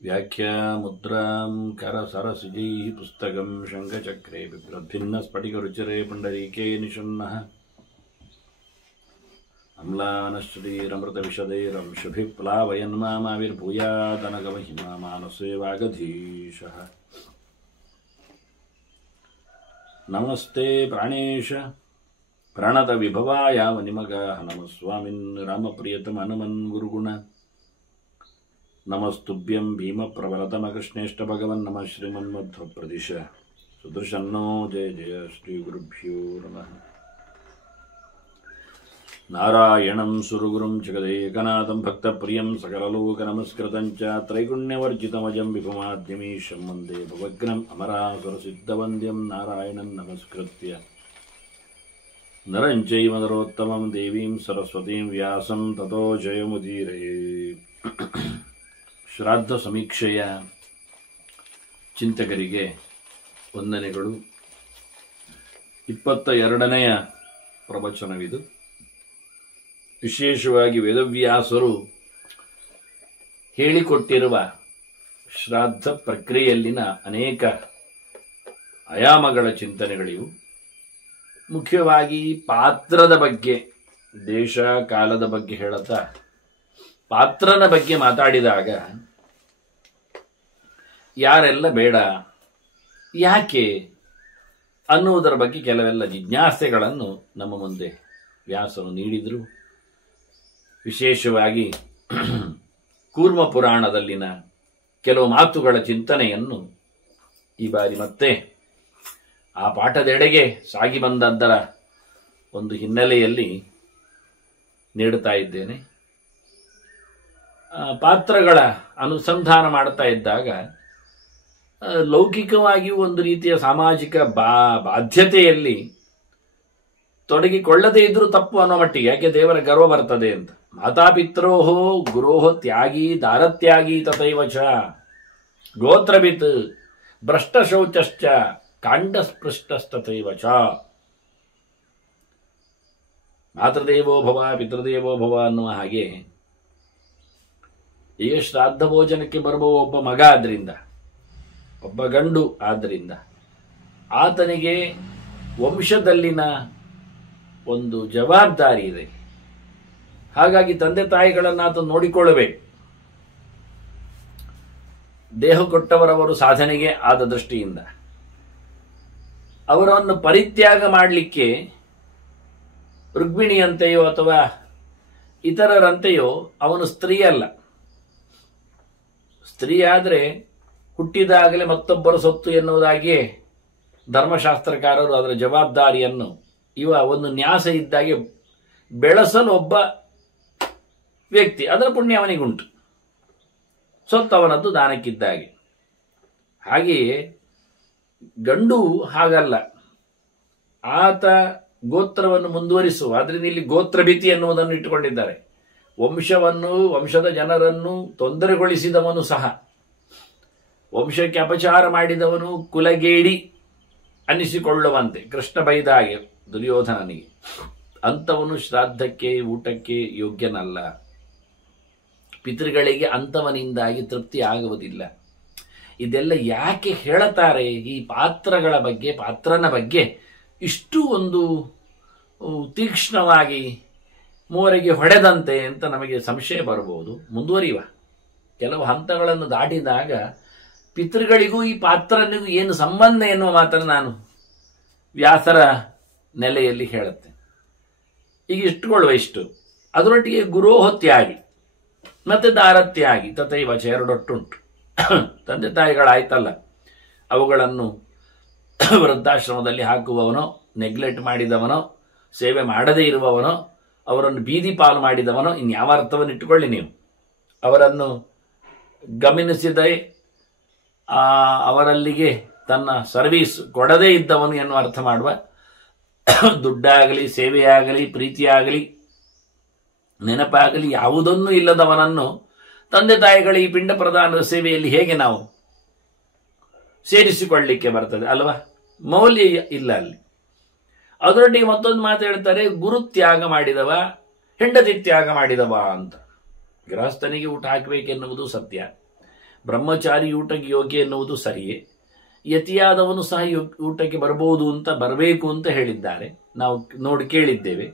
ವ್ಯಾಖ್ಯಾಮುದ್ರಾಂ ಕರಸರಸಿಜೈಃ ಪುಸ್ತಕಂ ಶಂಖಚಕ್ರೆ ಬಿಭ್ರದ್ಭಿನ್ನ ಸ್ಫಟಿಕರುಚಿರೆ ಪುಂಡರೀಕೆ ನಿಷಣ್ಣಃ ಅಮ್ಲಾನಶ್ರೀರಮೃತವಿಶದೈರಂಶುಭಿಃ ಪ್ಲಾವಯನ್ಮಾಮಾವಿರ್ಭೂಯಾದನಗಮಹಿಮಾ ಮಾನಸೇ ವಾಗಧೀಶಃ. ನಮಸ್ತೆ ಪ್ರಾಣೇಶ ಪ್ರಣತ ವಿಭವಾಯ ವನಿಮಗಾಃ ನಮಃ ಸ್ವಾಮಿನ್ ರಾಮಪ್ರಿಯತಮ ಹನುಮನ್ ಗುರುಗುಣ. ನಮಸ್ತುಭ್ಯಂ ಭೀಮಪ್ರವರತಮಕೃಷ್ಣೇಷ್ಟ ಭಗವನ್ ನಮಃ ಶ್ರೀಮನ್ಮಧ್ವ ಪ್ರದಿಶ ಸುದರ್ಶನ್ನೋ ಜಯ ಜಯ ಶ್ರೀ ಗುರುಭ್ಯೋ ನಮಃ. ನಾರಾಯಣಂ ಸುರಗುರುಂ ಜಗದೇಕನಾಥಂ ಭಕ್ತಪ್ರಿಯಂ ಸಕಲಲೋಕನಮಸ್ಕೃತಂ ಚ ತ್ರೈಗುಣ್ಯವರ್ಜಿತಮಜಂ ವಿಭುಮಾದ್ಯಮೀಶಂ ವಂದೇ ಭವಗ್ನಂ ಅಮರಾಸುರಸಿದ್ಧವಂದ್ಯಂ ನಾರಾಯಣಂ ನಮಸ್ಕೃತ್ಯ ನರಂ ಚೈವ ನರೋತ್ತಮಂ ದೇವೀಂ ಸರಸ್ವತೀಂ ವ್ಯಾಸಂ ತತೋ ಜಯಮುದೀರಯೇ. ಶ್ರಾದ್ದ ಸಮೀಕ್ಷೆಯ ಚಿಂತಕರಿಗೆ ವಂದನೆಗಳು. 22ನೆಯ ಪ್ರವಚನವಿದು. ವಿಶೇಷವಾಗಿ ವೇದವ್ಯಾಸರು ಹೇಳಿಕೊಟ್ಟಿರುವ ಶ್ರಾದ್ದ ಪ್ರಕ್ರಿಯೆಯಲ್ಲಿನ ಅನೇಕ ಆಯಾಮಗಳ ಚಿಂತನೆಗಳಿವು. ಮುಖ್ಯವಾಗಿ ಪಾತ್ರದ ಬಗ್ಗೆ, ದೇಶ ಕಾಲದ ಬಗ್ಗೆ ಹೇಳುತ್ತಾ ಪಾತ್ರನ ಬಗ್ಗೆ ಮಾತಾಡಿದಾಗ ಯಾರೆಲ್ಲ ಬೇಡ, ಯಾಕೆ ಅನ್ನುವುದರ ಬಗ್ಗೆ ಕೆಲವೆಲ್ಲ ಜಿಜ್ಞಾಸೆಗಳನ್ನು ನಮ್ಮ ಮುಂದೆ ವ್ಯಾಸರು ನೀಡಿದರು. ವಿಶೇಷವಾಗಿ ಕೂರ್ಮ ಪುರಾಣದಲ್ಲಿನ ಕೆಲವು ಮಾತುಗಳ ಚಿಂತನೆಯನ್ನು ಈ ಬಾರಿ ಮತ್ತೆ ಆ ಪಾಠದೆಡೆಗೆ ಸಾಗಿ ಬಂದದ್ದರ ಒಂದು ಹಿನ್ನೆಲೆಯಲ್ಲಿ ನೀಡುತ್ತಾ ಇದ್ದೇನೆ. ಪಾತ್ರಗಳ ಅನುಸಂಧಾನ ಮಾಡ್ತಾ ಇದ್ದಾಗ ಲೌಕಿಕವಾಗಿಯೂ ಒಂದು ರೀತಿಯ ಸಾಮಾಜಿಕ ಬಾಧ್ಯತೆಯಲ್ಲಿ ತೊಡಗಿಕೊಳ್ಳದೇ ಇದ್ರೂ ತಪ್ಪು ಅನ್ನೋ ಮಟ್ಟಿಗೆ, ಯಾಕೆ ದೇವರ ಗರ್ವ ಬರ್ತದೆ ಅಂತ. ಮಾತಾಪಿತ್ರೋಹೋ ಗುರೋಹೋ ತ್ಯಾಗಿ ದಾರತ್ಯಾಗಿ ತಥೈವ ಚ ಗೋತ್ರಭಿತ್ ಭ್ರಷ್ಟ ಶೌಚಶ್ಚ ಕಾಂಡಸ್ಪೃಷ್ಟಸ್ತಥೈವ ಚ. ಮಾತೃದೇವೋ ಭವ ಪಿತೃದೇವೋ ಭವ ಅನ್ನುವ ಹಾಗೆ ಈಗ ಶ್ರಾದ್ದ ಭೋಜನಕ್ಕೆ ಬರುವ ಒಬ್ಬ ಮಗ ಆದ್ರಿಂದ, ಒಬ್ಬ ಗಂಡು ಆದ್ರಿಂದ ಆತನಿಗೆ ವಂಶದಲ್ಲಿನ ಒಂದು ಜವಾಬ್ದಾರಿ ಇದೆ. ಹಾಗಾಗಿ ತಂದೆ ತಾಯಿಗಳನ್ನು ಆತ ನೋಡಿಕೊಳ್ಳಬೇಕು. ದೇಹ ಕೊಟ್ಟವರವರು ಸಾಧನೆಗೆ ಆದ ದೃಷ್ಟಿಯಿಂದ ಅವರನ್ನು ಪರಿತ್ಯಾಗ ಮಾಡಲಿಕ್ಕೆ ರುಕ್ಮಿಣಿಯಂತೆಯೋ ಅಥವಾ ಇತರರಂತೆಯೋ ಅವನು ಸ್ತ್ರೀ ಅಲ್ಲ. ಸ್ತ್ರೀ ಆದರೆ ಹುಟ್ಟಿದಾಗಲೇ ಮತ್ತೊಬ್ಬರ ಸೊತ್ತು ಎನ್ನುವುದಾಗಿಯೇ ಧರ್ಮಶಾಸ್ತ್ರಕಾರರು ಅದರ ಜವಾಬ್ದಾರಿಯನ್ನು ಒಂದು ನ್ಯಾಸ ಇದ್ದಾಗೆ ಬೆಳೆಸಲು ಒಬ್ಬ ವ್ಯಕ್ತಿ, ಅದರ ಪುಣ್ಯ ಅವನಿಗುಂಟು, ಸೊತ್ತವನದ್ದು ದಾನಕ್ಕಿದ್ದಾಗೆ. ಹಾಗೆಯೇ ಗಂಡು ಹಾಗಲ್ಲ, ಆತ ಗೋತ್ರವನ್ನು ಮುಂದುವರಿಸುವ, ಅದರಿಂದ ಇಲ್ಲಿ ಗೋತ್ರಭಿತಿ ಎನ್ನುವುದನ್ನು ಇಟ್ಟುಕೊಂಡಿದ್ದಾರೆ. ವಂಶದ ಜನರನ್ನು ತೊಂದರೆಗೊಳಿಸಿದವನು ಸಹ, ವಂಶಕ್ಕೆ ಅಪಚಾರ ಮಾಡಿದವನು ಕುಲಗೇಡಿ ಅನ್ನಿಸಿಕೊಳ್ಳುವಂತೆ ಕೃಷ್ಣ ಬೈದ ಹಾಗೆ ದುರ್ಯೋಧನನಿಗೆ, ಅಂಥವನು ಶ್ರಾದ್ದಕ್ಕೆ ಊಟಕ್ಕೆ ಯೋಗ್ಯನಲ್ಲ. ಪಿತೃಗಳಿಗೆ ಅಂಥವನಿಂದಾಗಿ ತೃಪ್ತಿ ಆಗುವುದಿಲ್ಲ. ಇದೆಲ್ಲ ಯಾಕೆ ಹೇಳುತ್ತಾರೆ? ಈ ಪಾತ್ರಗಳ ಬಗ್ಗೆ, ಪಾತ್ರನ ಬಗ್ಗೆ ಇಷ್ಟು ಒಂದು ತೀಕ್ಷ್ಣವಾಗಿ ಮೂವರಿಗೆ ಹೊಡೆದಂತೆ ಅಂತ ನಮಗೆ ಸಂಶಯ ಬರಬಹುದು. ಮುಂದುವರಿಯುವ ಕೆಲವು ಹಂತಗಳನ್ನು ದಾಟಿದಾಗ ಪಿತೃಗಳಿಗೂ ಈ ಪಾತ್ರನಿಗೂ ಏನು ಸಂಬಂಧ ಎನ್ನುವ ಮಾತನ್ನು ನಾನು ವ್ಯಾಸರ ನೆಲೆಯಲ್ಲಿ ಹೇಳುತ್ತೆ. ಈಗ ಇಷ್ಟುಕೊಳ್ಳುವ ಇಷ್ಟು, ಅದರೊಟ್ಟಿಗೆ ಗುರೋಹತ್ಯಾಗಿ ಮತ್ತೆ ದಾರತ್ಯಾಗಿ ತಥೈವ ಚ ಎರಡೊಟ್ಟುಂಟು. ತಂದೆ ತಾಯಿಗಳಾಯ್ತಲ್ಲ, ಅವುಗಳನ್ನು ವೃದ್ಧಾಶ್ರಮದಲ್ಲಿ ಹಾಕುವವನೋ, ನೆಗ್ಲೆಕ್ಟ್ ಮಾಡಿದವನೋ, ಸೇವೆ ಮಾಡದೇ ಇರುವವನೋ, ಅವರನ್ನು ಬೀದಿ ಪಾಲು ಮಾಡಿದವನೋ, ಇನ್ಯಾವ ಅರ್ಥವನ್ನು ಇಟ್ಟುಕೊಳ್ಳಿ ನೀವು. ಅವರನ್ನು ಗಮನಿಸಿದೆ ಅವರಲ್ಲಿಗೆ ತನ್ನ ಸರ್ವೀಸ್ ಕೊಡದೇ ಇದ್ದವನು ಎನ್ನುವ ಅರ್ಥ ಮಾಡುವ. ದುಡ್ಡಾಗಲಿ, ಸೇವೆಯಾಗಲಿ, ಪ್ರೀತಿಯಾಗಲಿ, ನೆನಪಾಗಲಿ ಯಾವುದನ್ನೂ ಇಲ್ಲದವನನ್ನು ತಂದೆ ತಾಯಿಗಳ ಈ ಪಿಂಡ ಪ್ರದಾನದ ಸೇವೆಯಲ್ಲಿ ಹೇಗೆ ನಾವು ಸೇರಿಸಿಕೊಳ್ಳಲಿಕ್ಕೆ ಬರ್ತದೆ ಅಲ್ವಾ? ಮೌಲ್ಯ ಇಲ್ಲ ಅಲ್ಲಿ. ಅದರೊಟ್ಟಿಗೆ ಮತ್ತೊಂದು ಮಾತು ಹೇಳ್ತಾರೆ, ಗುರುತ್ಯಾಗ ಮಾಡಿದವ ಹೆಂಡತಿ ತ್ಯಾಗ ಮಾಡಿದವ ಅಂತ. ಗೃಹಸ್ಥನಿಗೆ ಊಟ ಹಾಕಬೇಕೆನ್ನುವುದು ಸತ್ಯ, ಬ್ರಹ್ಮಚಾರಿ ಊಟಕ್ಕೆ ಯೋಗ್ಯ ಎನ್ನುವುದು ಸರಿಯೇ, ಯತಿಯಾದವನು ಸಹ ಊಟಕ್ಕೆ ಬರಬಹುದು ಅಂತ ಬರಬೇಕು ಅಂತ ಹೇಳಿದ್ದಾರೆ, ನಾವು ನೋಡಿ ಕೇಳಿದ್ದೇವೆ.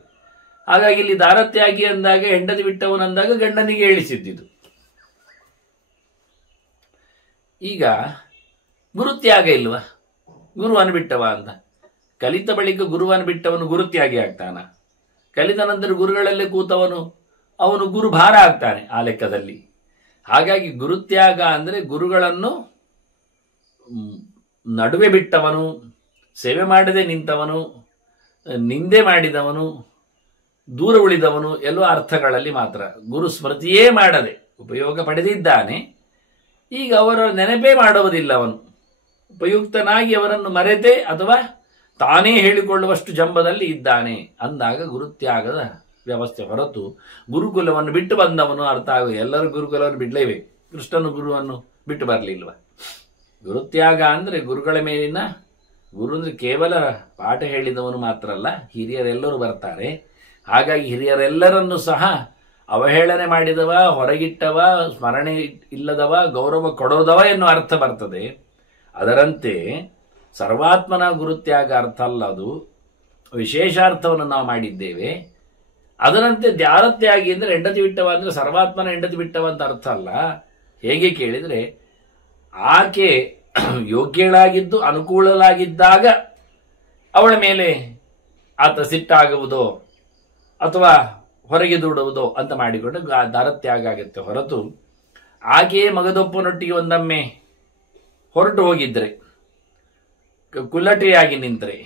ಹಾಗಾಗಿ ಇಲ್ಲಿ ದಾರತ್ಯಾಗಿ ಅಂದಾಗ ಹೆಂಡತಿ ಬಿಟ್ಟವನಂದಾಗ ಗಂಡನಿಗೆ ಹೇಳಿಸಿದ್ದಿದ್ದು. ಈಗ ಗುರುತ್ಯಾಗ ಇಲ್ವಾ? ಗುರುವನ್ನು ಬಿಟ್ಟವ ಅಂತ. ಕಲಿತ ಬಳಿಕ ಗುರುವನ್ನು ಬಿಟ್ಟವನು ಗುರುತ್ಯಾಗಿ ಆಗ್ತಾನ? ಕಲಿತ ನಂತರ ಗುರುಗಳಲ್ಲೇ ಕೂತವನು ಅವನು ಗುರು ಭಾರ ಆಗ್ತಾನೆ ಆ ಲೆಕ್ಕದಲ್ಲಿ. ಹಾಗಾಗಿ ಗುರುತ್ಯಾಗ ಅಂದರೆ ಗುರುಗಳನ್ನು ನಡುವೆ ಬಿಟ್ಟವನು, ಸೇವೆ ಮಾಡದೆ ನಿಂತವನು, ನಿಂದೆ ಮಾಡಿದವನು, ದೂರ ಉಳಿದವನು ಎಲ್ಲೋ ಅರ್ಥಗಳಲ್ಲಿ ಮಾತ್ರ. ಗುರು ಸ್ಮೃತಿಯೇ ಮಾಡದೆ ಉಪಯೋಗ ಪಡೆದಿದ್ದಾನೆ, ಈಗ ಅವರ ನೆನಪೇ ಮಾಡುವುದಿಲ್ಲ. ಅವನು ಉಪಯುಕ್ತನಾಗಿ ಅವರನ್ನು ಮರೆತೆ ಅಥವಾ ತಾನೇ ಹೇಳಿಕೊಳ್ಳುವಷ್ಟು ಜಂಬದಲ್ಲಿ ಇದ್ದಾನೆ ಅಂದಾಗ ಗುರುತ್ಯಾಗದ ವ್ಯವಸ್ಥೆ ಹೊರತು ಗುರುಕುಲವನ್ನು ಬಿಟ್ಟು ಬಂದವನು ಅರ್ಥ ಆಗುವುದು. ಎಲ್ಲರೂ ಗುರುಕುಲವನ್ನು ಬಿಡಲೇಬೇಕು. ಕೃಷ್ಣನು ಗುರುವನ್ನು ಬಿಟ್ಟು ಬರಲಿಲ್ವ? ಗುರುತ್ಯಾಗ ಅಂದರೆ ಗುರುಗಳ ಮೇಲಿನ, ಗುರು ಅಂದರೆ ಕೇವಲ ಪಾಠ ಹೇಳಿದವನು ಮಾತ್ರ ಅಲ್ಲ, ಹಿರಿಯರೆಲ್ಲರೂ ಬರ್ತಾರೆ. ಹಾಗಾಗಿ ಹಿರಿಯರೆಲ್ಲರನ್ನು ಸಹ ಅವಹೇಳನೆ ಮಾಡಿದವ, ಹೊರಗಿಟ್ಟವ, ಸ್ಮರಣೆ ಇಲ್ಲದವ, ಗೌರವ ಕೊಡೋದವ ಎನ್ನುವ ಅರ್ಥ ಬರ್ತದೆ. ಅದರಂತೆ ಸರ್ವಾತ್ಮನ ಗುರುತ್ಯಾಗ ಅರ್ಥ ಅಲ್ಲ, ಅದು ವಿಶೇಷಾರ್ಥವನ್ನು ನಾವು ಮಾಡಿದ್ದೇವೆ. ಅದರಂತೆ ದ್ಯಾರತ್ಯಾಗಿ ಅಂದರೆ ಹೆಂಡತಿ ಬಿಟ್ಟವ ಅಂದರೆ ಸರ್ವಾತ್ಮನ ಹೆಂಡತಿ ಬಿಟ್ಟವ ಅಂತ ಅರ್ಥ ಅಲ್ಲ. ಹೇಗೆ ಕೇಳಿದರೆ, ಆಕೆ ಯೋಗ್ಯಳಾಗಿದ್ದು ಅನುಕೂಲಲಾಗಿದ್ದಾಗ ಅವಳ ಮೇಲೆ ಆತ ಸಿಟ್ಟಾಗುವುದೋ ಅಥವಾ ಹೊರಗೆ ದೂಡುವುದೋ ಅಂತ ಮಾಡಿಕೊಂಡು ದಾರತ್ಯಾಗ ಆಗುತ್ತೆ ಹೊರತು, ಆಕೆಯೇ ಮಗದೊಪ್ಪನೊಟ್ಟಿಗೆ ಒಂದೊಮ್ಮೆ ಹೊರಟು ಹೋಗಿದ್ರೆ, ಕುಲ್ಲಟೆಯಾಗಿ ನಿಂತರೆ,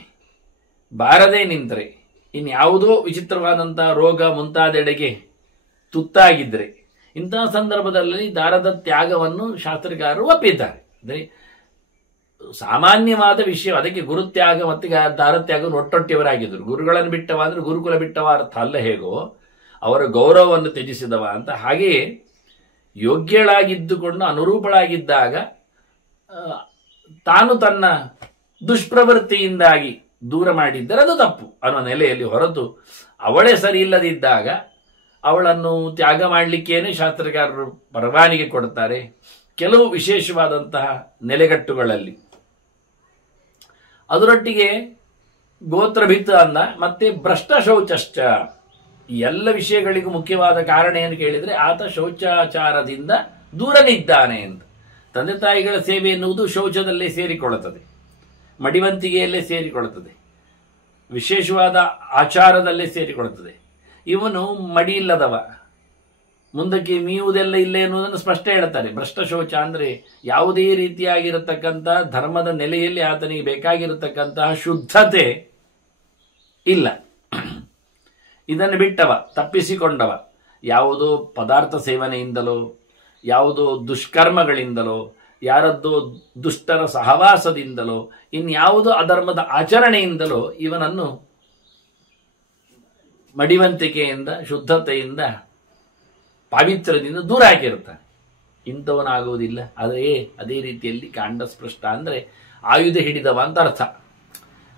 ಬಾರದೇ ನಿಂತರೆ, ಇನ್ಯಾವುದೋ ವಿಚಿತ್ರವಾದಂಥ ರೋಗ ಮುಂತಾದೆಡೆಗೆ ತುತ್ತಾಗಿದ್ದರೆ, ಇಂತಹ ಸಂದರ್ಭದಲ್ಲಿ ದಾರದ ತ್ಯಾಗವನ್ನು ಶಾಸ್ತ್ರಕಾರರು ಒಪ್ಪಿದ್ದಾರೆ. ಅಂದರೆ ಸಾಮಾನ್ಯವಾದ ವಿಷಯ. ಅದಕ್ಕೆ ಗುರುತ್ಯಾಗ ಮತ್ತು ದಾರತ್ಯಾಗ ಒಟ್ಟೊಟ್ಟಿಯವರಾಗಿದ್ದರು. ಗುರುಗಳನ್ನು ಬಿಟ್ಟವ ಅಂದರೆ ಗುರುಕುಲ ಬಿಟ್ಟವ ಅರ್ಥ ಅಲ್ಲ, ಹೇಗೋ ಅವರ ಗೌರವವನ್ನು ತ್ಯಜಿಸಿದವ ಅಂತ. ಹಾಗೆಯೇ ಯೋಗ್ಯಳಾಗಿದ್ದುಕೊಂಡು ಅನುರೂಪಳಾಗಿದ್ದಾಗ ತಾನು ತನ್ನ ದುಷ್ಪ್ರವೃತ್ತಿಯಿಂದಾಗಿ ದೂರ ಮಾಡಿದ್ದರೆ ಅದು ತಪ್ಪು ಅನ್ನೋ ನೆಲೆಯಲ್ಲಿ ಹೊರತು, ಅವಳೇ ಸರಿ ಇಲ್ಲದಿದ್ದಾಗ ಅವಳನ್ನು ತ್ಯಾಗ ಮಾಡಲಿಕ್ಕೇನೆ ಶಾಸ್ತ್ರಕಾರರು ಪರವಾನಿಗೆ ಕೊಡ್ತಾರೆ ಕೆಲವು ವಿಶೇಷವಾದಂತಹ ನೆಲೆಗಟ್ಟುಗಳಲ್ಲಿ. ಅದರೊಟ್ಟಿಗೆ ಗೋತ್ರಭಿತ್ ಅಂದ, ಮತ್ತೆ ಭ್ರಷ್ಟ ಶೌಚಶ್ಚ. ಎಲ್ಲ ವಿಷಯಗಳಿಗೂ ಮುಖ್ಯವಾದ ಕಾರಣ ಏನು ಕೇಳಿದರೆ, ಆತ ಶೌಚಾಚಾರದಿಂದ ದೂರನಿದ್ದಾನೆ ಅಂತ. ತಂದೆ ತಾಯಿಗಳ ಸೇವೆ ಎನ್ನುವುದು ಶೌಚದಲ್ಲೇ ಸೇರಿಕೊಳ್ಳುತ್ತದೆ, ಮಡಿವಂತಿಗೆಯಲ್ಲೇ ಸೇರಿಕೊಳ್ಳುತ್ತದೆ, ವಿಶೇಷವಾದ ಆಚಾರದಲ್ಲೇ ಸೇರಿಕೊಳ್ಳುತ್ತದೆ. ಇವನು ಮಡಿ ಇಲ್ಲದವ, ಮುಂದಕ್ಕೆ ಮೀಯುವುದೆಲ್ಲ ಇಲ್ಲ ಎನ್ನುವುದನ್ನು ಸ್ಪಷ್ಟ ಹೇಳ್ತಾರೆ. ಭ್ರಷ್ಟ ಶೌಚ ಅಂದರೆ ಯಾವುದೇ ರೀತಿಯಾಗಿರತಕ್ಕಂಥ ಧರ್ಮದ ನೆಲೆಯಲ್ಲಿ ಆತನಿಗೆ ಬೇಕಾಗಿರತಕ್ಕಂತಹ ಶುದ್ಧತೆ ಇಲ್ಲ. ಇದನ್ನು ಬಿಟ್ಟವ, ತಪ್ಪಿಸಿಕೊಂಡವ, ಯಾವುದೋ ಪದಾರ್ಥ ಸೇವನೆಯಿಂದಲೋ, ಯಾವುದೋ ದುಷ್ಕರ್ಮಗಳಿಂದಲೋ, ಯಾರದ್ದೋ ದುಷ್ಟರ ಸಹವಾಸದಿಂದಲೋ, ಇನ್ಯಾವುದೋ ಅಧರ್ಮದ ಆಚರಣೆಯಿಂದಲೋ ಇವನನ್ನು ಮಡಿವಂತಿಕೆಯಿಂದ, ಶುದ್ಧತೆಯಿಂದ, ಪಾವಿತ್ರ್ಯದಿಂದ ದೂರ ಹಾಕಿರ್ತಾನೆ. ಇಂಥವನಾಗುವುದಿಲ್ಲ. ಆದರೆ ಅದೇ ರೀತಿಯಲ್ಲಿ ಕಾಂಡಸ್ಪೃಷ್ಟ ಅಂದರೆ ಆಯುಧ ಹಿಡಿದವ ಅಂತ ಅರ್ಥ.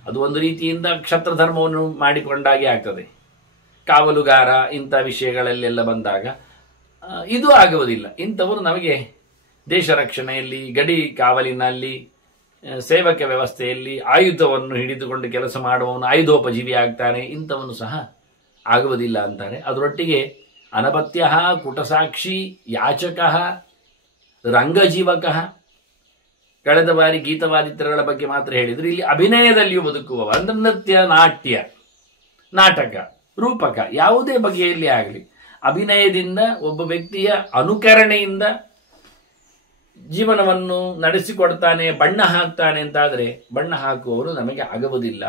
ಅದು ಒಂದು ರೀತಿಯಿಂದ ಕ್ಷತ್ರ ಧರ್ಮವನ್ನು ಮಾಡಿಕೊಂಡಾಗೆ ಆಗ್ತದೆ. ಕಾವಲುಗಾರ ಇಂಥ ವಿಷಯಗಳಲ್ಲೆಲ್ಲ ಬಂದಾಗ ಇದು ಆಗುವುದಿಲ್ಲ. ಇಂಥವರು ನಮಗೆ ದೇಶ ರಕ್ಷಣೆಯಲ್ಲಿ, ಗಡಿ ಕಾವಲಿನಲ್ಲಿ, ಸೇವಕ ವ್ಯವಸ್ಥೆಯಲ್ಲಿ ಆಯುಧವನ್ನು ಹಿಡಿದುಕೊಂಡು ಕೆಲಸ ಮಾಡುವವನು ಆಯುಧೋಪಜೀವಿ ಆಗ್ತಾನೆ. ಇಂಥವನು ಸಹ ಆಗುವುದಿಲ್ಲ ಅಂತಾರೆ. ಅದರೊಟ್ಟಿಗೆ ಅನಪತ್ಯ, ಕುಟಸಾಕ್ಷಿ, ಯಾಚಕ, ರಂಗಜೀವಕ. ಕಳೆದ ಬಾರಿ ಗೀತವಾದಿತ್ರಗಳ ಬಗ್ಗೆ ಮಾತ್ರ ಹೇಳಿದ್ರು. ಇಲ್ಲಿ ಅಭಿನಯದಲ್ಲಿಯೂ ಬದುಕುವವ ಅಂದ್ರೆ ನೃತ್ಯ, ನಾಟ್ಯ, ನಾಟಕ, ರೂಪಕ ಯಾವುದೇ ಬಗೆಯಲ್ಲಿ ಆಗಲಿ ಅಭಿನಯದಿಂದ ಒಬ್ಬ ವ್ಯಕ್ತಿಯ ಅನುಕರಣೆಯಿಂದ ಜೀವನವನ್ನು ನಡೆಸಿಕೊಡ್ತಾನೆ, ಬಣ್ಣ ಹಾಕ್ತಾನೆ ಅಂತಾದರೆ ಬಣ್ಣ ಹಾಕುವವರು ನಮಗೆ ಆಗುವುದಿಲ್ಲ